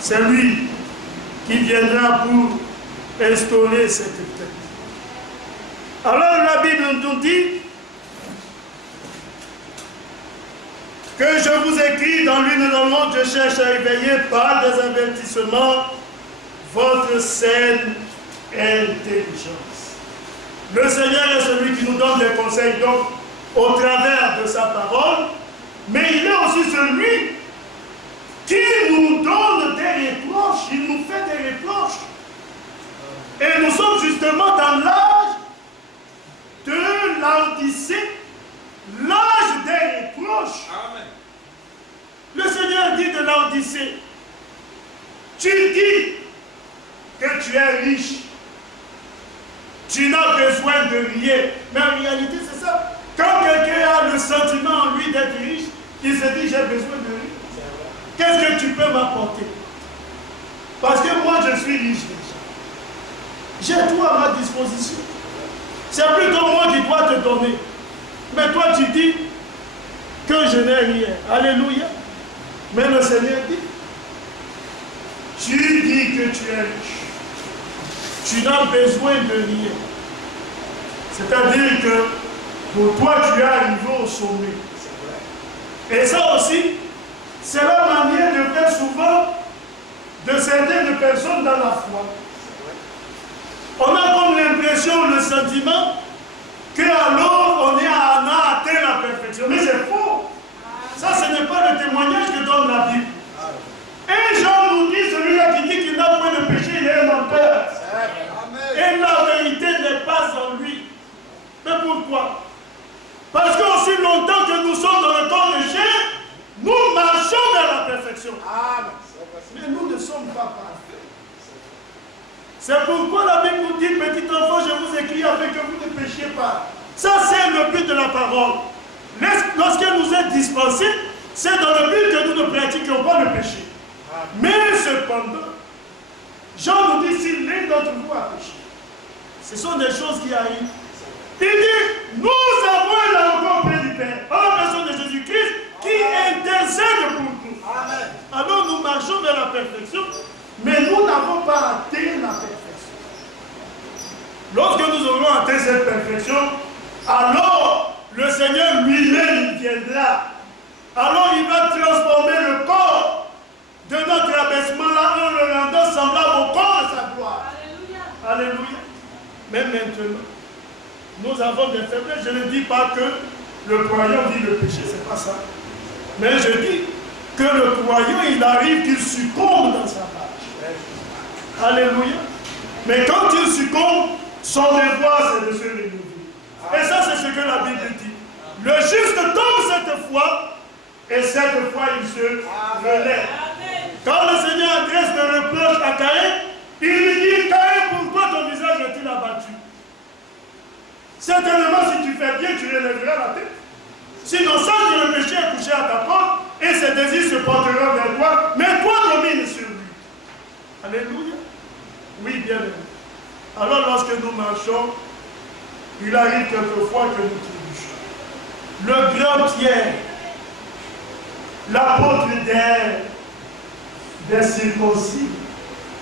C'est lui qui viendra pour instaurer cette paix. Alors la Bible nous dit que je vous écris dans l'une dans l'autre, je cherche à éveiller par des avertissements votre saine intelligence. Le Seigneur est celui qui nous donne des conseils donc au travers de sa parole, mais il est aussi celui qui nous donne des reproches, il nous fait des reproches. Et nous sommes justement dans l'âge de l'Odyssée, l'âge des reproches. Amen. Le Seigneur dit de l'Odyssée, tu dis que tu es riche, tu n'as besoin de rien. Mais en réalité, c'est ça. Quand quelqu'un a le sentiment en lui d'être riche, il se dit, j'ai besoin de rien. Qu'est-ce que tu peux m'apporter? Parce que moi, je suis riche déjà. J'ai tout à ma disposition. C'est plutôt moi qui dois te donner. Mais toi, tu dis que je n'ai rien. Alléluia. Mais le Seigneur dit, tu dis que tu es riche. Tu n'as besoin de rien. C'est-à-dire que pour toi, tu es arrivé au sommet. Et ça aussi, c'est la manière de faire souvent de certaines personnes dans la foi. On a comme l'impression, le sentiment, qu'alors on a atteint la perfection. Mais c'est faux. Ça, ce n'est pas le témoignage que donne la Bible. Et Jean nous dit, celui-là qui dit qu'il n'a point de péché, il est un menteur. Et la vérité n'est pas en lui. Mais pourquoi? Parce qu'aussi longtemps que nous sommes dans le corps de chair, nous marchons vers la perfection. Mais nous ne sommes pas parfaits. C'est pourquoi la Bible nous dit, petit enfant, je vous écris afin que vous ne péchiez pas. Ça, c'est le but de la parole. Lorsqu'elle nous est dispensée, c'est dans le but que nous ne pratiquions pas le péché. Mais cependant, Jean nous dit, si l'un d'entre vous a péché, ce sont des choses qui arrivent. Il dit, nous avons la rencontre auprès du Père, par la personne de Jésus-Christ, qui intercède pour nous. Amen. Alors nous marchons vers la perfection, mais nous n'avons pas atteint la perfection. Lorsque nous aurons atteint cette perfection, alors le Seigneur lui-même viendra. Alors il va transformer le corps de notre abaissement là en le rendant semblable au corps de sa gloire. Alléluia. Alléluia. Mais maintenant, nous avons des faiblesses. Je ne dis pas que le croyant dit le péché, c'est pas ça. Mais je dis que le croyant, il arrive qu'il succombe dans sa marche. Alléluia. Mais quand il succombe, son devoir c'est de se renouveler. Et ça, c'est ce que la Bible dit. Le juste tombe cette fois, et cette fois il se relève. Quand le Seigneur adresse le reproche à Caïn, il lui dit, Caïn, pourquoi ton visage est-il abattu? Certainement, si tu fais bien, tu relèveras la tête. Sinon, sache que le péché est couché à ta porte, et ses désirs se porteront vers toi, mais toi domine sur lui. Alléluia. Oui, bien aimé. Alors, lorsque nous marchons, il arrive quelquefois que nous trébuchons. Le grand Pierre, l'apôtre des circoncis,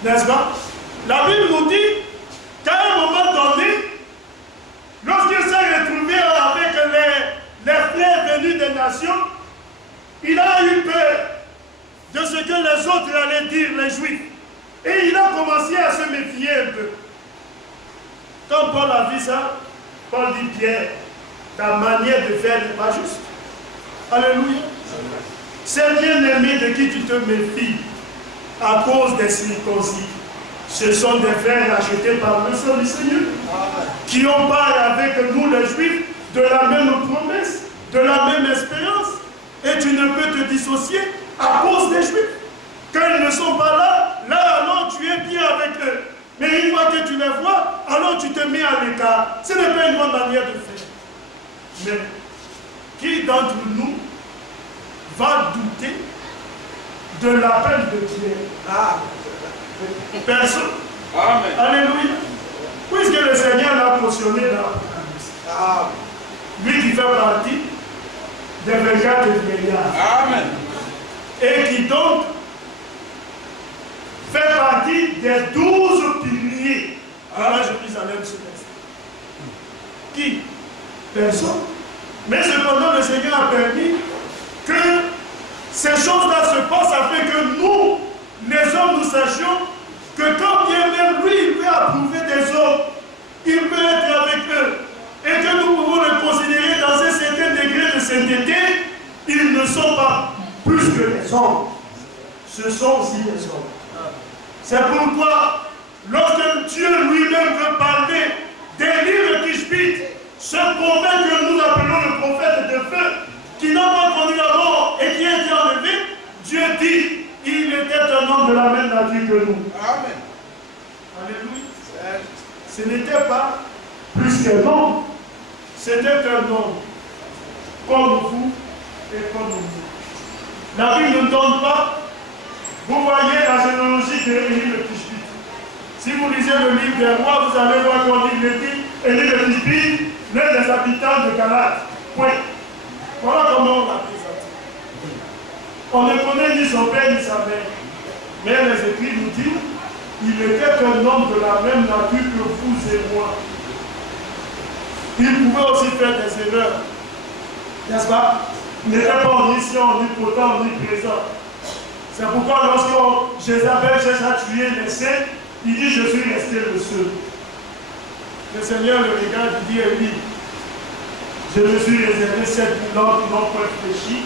n'est-ce pas? La Bible nous dit qu'à un moment donné, lorsqu'il s'est retrouvé avec les frères venus des nations, il a eu peur de ce que les autres allaient dire, les Juifs. Et il a commencé à se méfier un peu. Quand Paul a vu ça, Paul dit, Pierre, ta manière de faire n'est pas juste. Alléluia. C'est bien-aimé de qui tu te méfies à cause des circoncis. Ce sont des frères achetés par le sang du Seigneur qui ont part avec nous les Juifs de la même promesse, de la même espérance. Et tu ne peux te dissocier à cause des Juifs. Quand ils ne sont pas là, alors tu es bien avec eux. Mais une fois que tu les vois, alors tu te mets à l'écart. Ce n'est pas une bonne manière de faire. Mais qui d'entre nous va douter de l'appel de Dieu? Personne. Amen. Alléluia. Puisque le Seigneur l'a mentionné dans l'Apocalypse. Lui qui fait partie des 24 vieillards. Amen. Et qui donc fait partie des 12 piliers de la Jérusalem céleste. Qui? Personne. Mais cependant, le Seigneur a permis que ces choses-là se passent afin que nous, les hommes, nous sachions que quand bien même lui, il peut approuver des hommes, il peut être avec eux, et que nous pouvons le considérer dans un certain degré de sainteté, ils ne sont pas plus que les hommes. Ce sont aussi des hommes. C'est pourquoi, lorsque Dieu lui-même veut parler d'Élie le Tishbite, ce prophète que nous appelons le prophète de feu, qui n'a pas connu la mort et qui a été enlevé, Dieu dit, il était un homme de la même nature que nous. Amen. Alléluia. Ce n'était pas plus qu'un homme, c'était un homme comme vous et comme nous. La Bible ne donne pas. Vous voyez la généalogie d'Élie le Tishbite. Si vous lisez le livre des rois, vous allez voir qu'on dit Élie le Tishbite, l'un des habitants de Galate. Point. Voilà comment on l'a présenté. On ne connaît ni son père ni sa mère. Mais les Écrits nous disent il était un homme de la même nature que vous et moi. Il pouvait aussi faire des erreurs. N'est-ce pas? Il n'était pas omniscient, omnipotent, omniprésent. C'est pourquoi lorsque Jézabel cherche à tuer les saints, il dit je suis resté le seul. Le Seigneur le regarde, il dit Élie, je me suis réservé 7 000 hommes qui n'ont pas fléchi,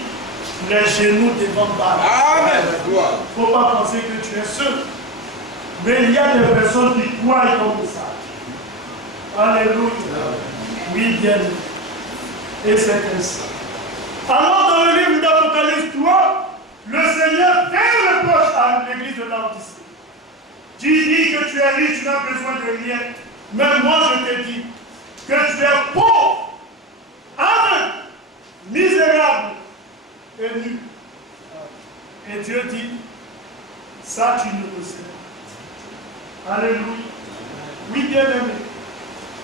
les genoux devant Baal. Amen. Il ne faut pas penser que tu es seul. Mais il y a des personnes qui croient comme ça. Alléluia. Oui, bien. Et c'est ainsi. Alors, dans le livre d'Apocalypse 3, le Seigneur fait reproche à l'église de Laodicée. Tu dis que tu es riche, tu n'as besoin de rien. Mais moi, je te dis que tu es pauvre, aveugle, misérable et nu. Et Dieu dit, ça tu ne le sais pas. Alléluia. Oui, bien aimé.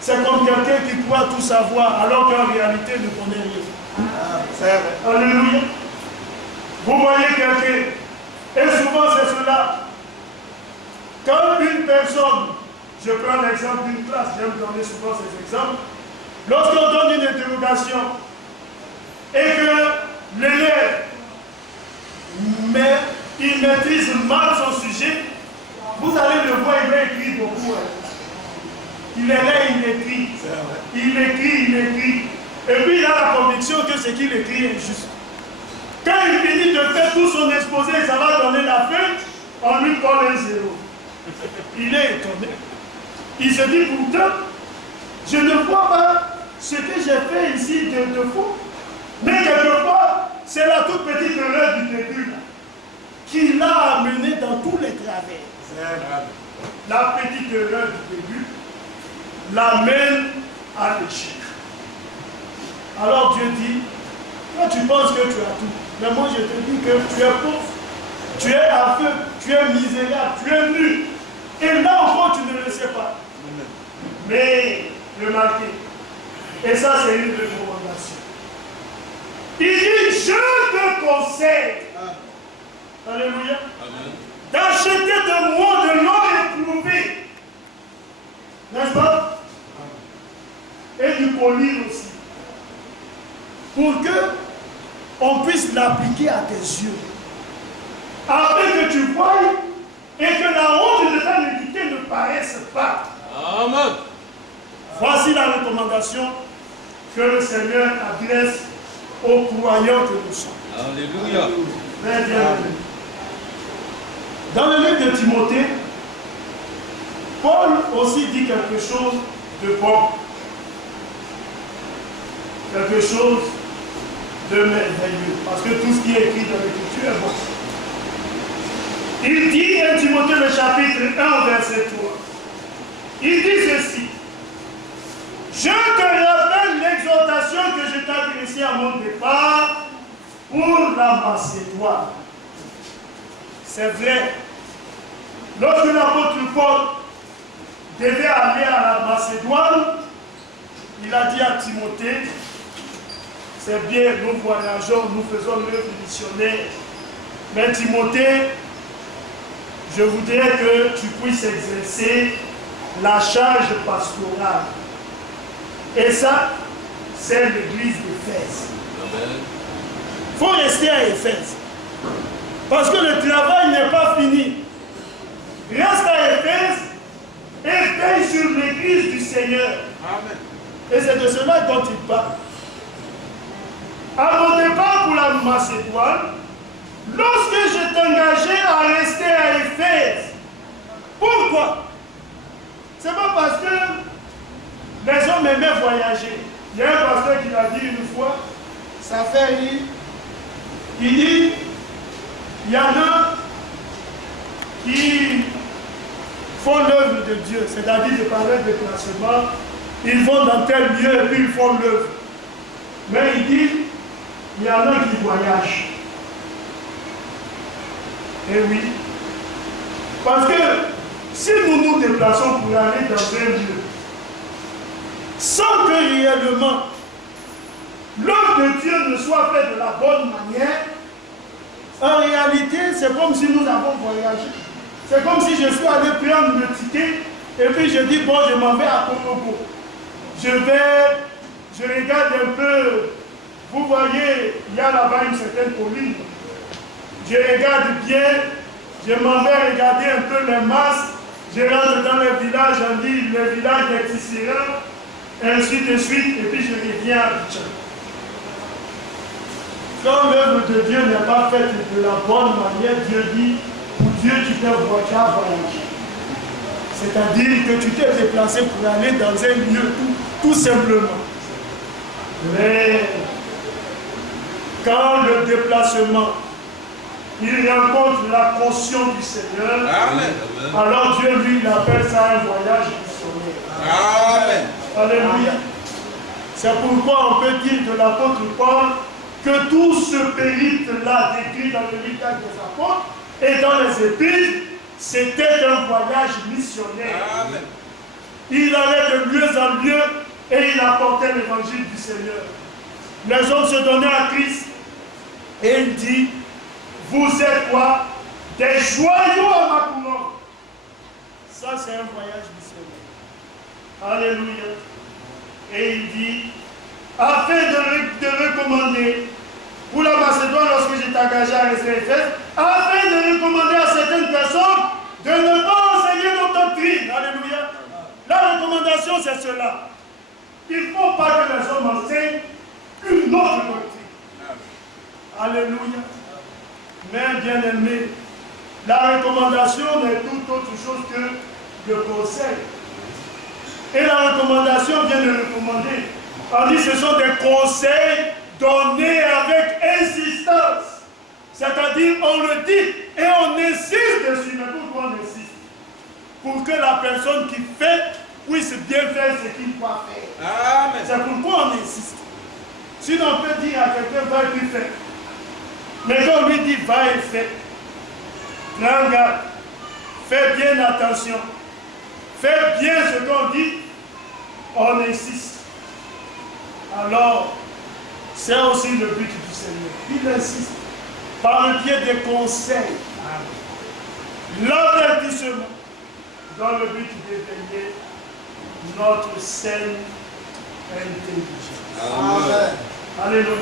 C'est comme quelqu'un qui croit tout savoir alors qu'en réalité ne connaît rien. Alléluia. Vous voyez quelqu'un, et souvent c'est cela. Quand une personne, je prends l'exemple d'une classe, j'aime donner souvent ces exemples, lorsqu'on donne une interrogation et que l'élève il maîtrise mal son sujet, vous allez le voir, il va écrire beaucoup. Il est là, il écrit. Il écrit. Et puis il a la conviction que ce qu'il écrit est juste. Quand il finit de faire tout son exposé, ça va donner la fête, on lui colle un zéro. Il est étonné. Il se dit pourtant, je ne vois pas ce que j'ai fait ici de faux. Mais quelquefois, c'est la toute petite erreur du début là, qui l'a amené dans tous les travers. La petite erreur du début l'amène à l'échec. Alors Dieu dit, toi tu penses que tu as tout, mais moi je te dis que tu es pauvre, tu es aveugle, tu es misérable, tu es nu. Et là encore tu ne le sais pas. Mais remarquez, et ça c'est une recommandation. Il dit, je te conseille, alléluia, d'acheter de moi de l'or éprouvé, n'est-ce pas? Et du polir aussi, pour que on puisse l'appliquer à tes yeux, afin que tu voies et que la honte de ta nudité ne paraisse pas. Amen. Voici la recommandation que le Seigneur adresse aux croyants que nous sommes. Alléluia. Très bien. Dans le livre de Timothée, Paul aussi dit quelque chose de bon. Quelque chose de merveilleux. Parce que tout ce qui est écrit dans l'Écriture est bon. Il dit, 1 Timothée le chapitre 1, verset 3. Il dit ceci. Je te rappelle l'exhortation que je t'ai adressée à mon départ pour la Macédoine. C'est vrai. Lorsque l'apôtre Paul devait aller à la Macédoine, il a dit à Timothée, c'est bien, nous voyageons, nous faisons l'œuvre missionnaire. Mais Timothée, je voudrais que tu puisses exercer la charge pastorale. Et ça, c'est l'église d'Éphèse. Il faut rester à Éphèse. Parce que le travail n'est pas fini. Reste à Éphèse et veille sur l'église du Seigneur. Amen. Et c'est de cela dont il parle. À mon départ pour la Macédoine, lorsque je t'engageais à rester à Éphèse, pourquoi? C'est pas parce que les hommes aimaient voyager. Il y a un pasteur qui l'a dit une fois, ça fait rire. Il dit, il y en a qui font l'œuvre de Dieu, c'est-à-dire de par leur déplacement, ils vont dans tel lieu et puis ils font l'œuvre. Mais il dit, il y en a qui voyagent. Et oui. Parce que si nous nous déplaçons pour aller dans un lieu, sans que réellement l'œuvre de Dieu ne soit faite de la bonne manière, en réalité, c'est comme si nous avons voyagé. C'est comme si je suis allé prendre le ticket et puis je dis, bon, je m'en vais à Konobo. Je regarde un peu, vous voyez, il y a là-bas une certaine colline. Je regarde bien, je m'en vais regarder un peu les masses, je rentre dans le village, on dit le village des Tisserands, ainsi de suite, et puis je reviens à Abidjan. Quand l'œuvre de Dieu n'est pas faite de la bonne manière, Dieu dit, pour Dieu tu t'es voyagé. C'est-à-dire que tu t'es déplacé pour aller dans un lieu tout simplement. Mais quand le déplacement, il rencontre la caution du Seigneur, amen, alors Dieu lui appelle ça un voyage missionnaire. Amen. Alléluia. C'est pourquoi on peut dire de l'apôtre Paul que tout ce périple-là décrit dans le livre des apôtres et dans les épîtres, c'était un voyage missionnaire. Amen. Il allait de lieu en lieu et il apportait l'évangile du Seigneur. Les hommes se donnaient à Christ et il dit, vous êtes quoi? Des joyaux à ma couronne. Ça c'est un voyage missionnaire. Alléluia. Et il dit, afin de recommander pour la Macédoine lorsque j'étais engagé à rester à Éphèse, afin de recommander à certaines personnes de ne pas enseigner nos doctrines. Alléluia. La recommandation c'est cela. Il ne faut pas que les hommes enseignent une autre doctrine. Alléluia. Mais bien aimé, la recommandation n'est tout autre chose que le conseil. Et la recommandation vient de recommander. On dit que ce sont des conseils donnés avec insistance. C'est-à-dire, on le dit et on insiste dessus. Mais pourquoi on insiste? Pour que la personne qui fait puisse bien faire ce qu'il doit faire. Amen. C'est pourquoi on insiste. Sinon, on peut dire à quelqu'un, va et puis fais. Mais quand on lui dit, va et fais, prends garde, fais bien attention, fais bien ce qu'on dit, on insiste. Alors, c'est aussi le but du Seigneur. Il insiste par le biais des conseils, l'avertissement, dans le but d'éveiller notre saine intelligence. Amen. Alléluia.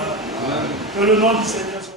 Que le nom du Seigneur soit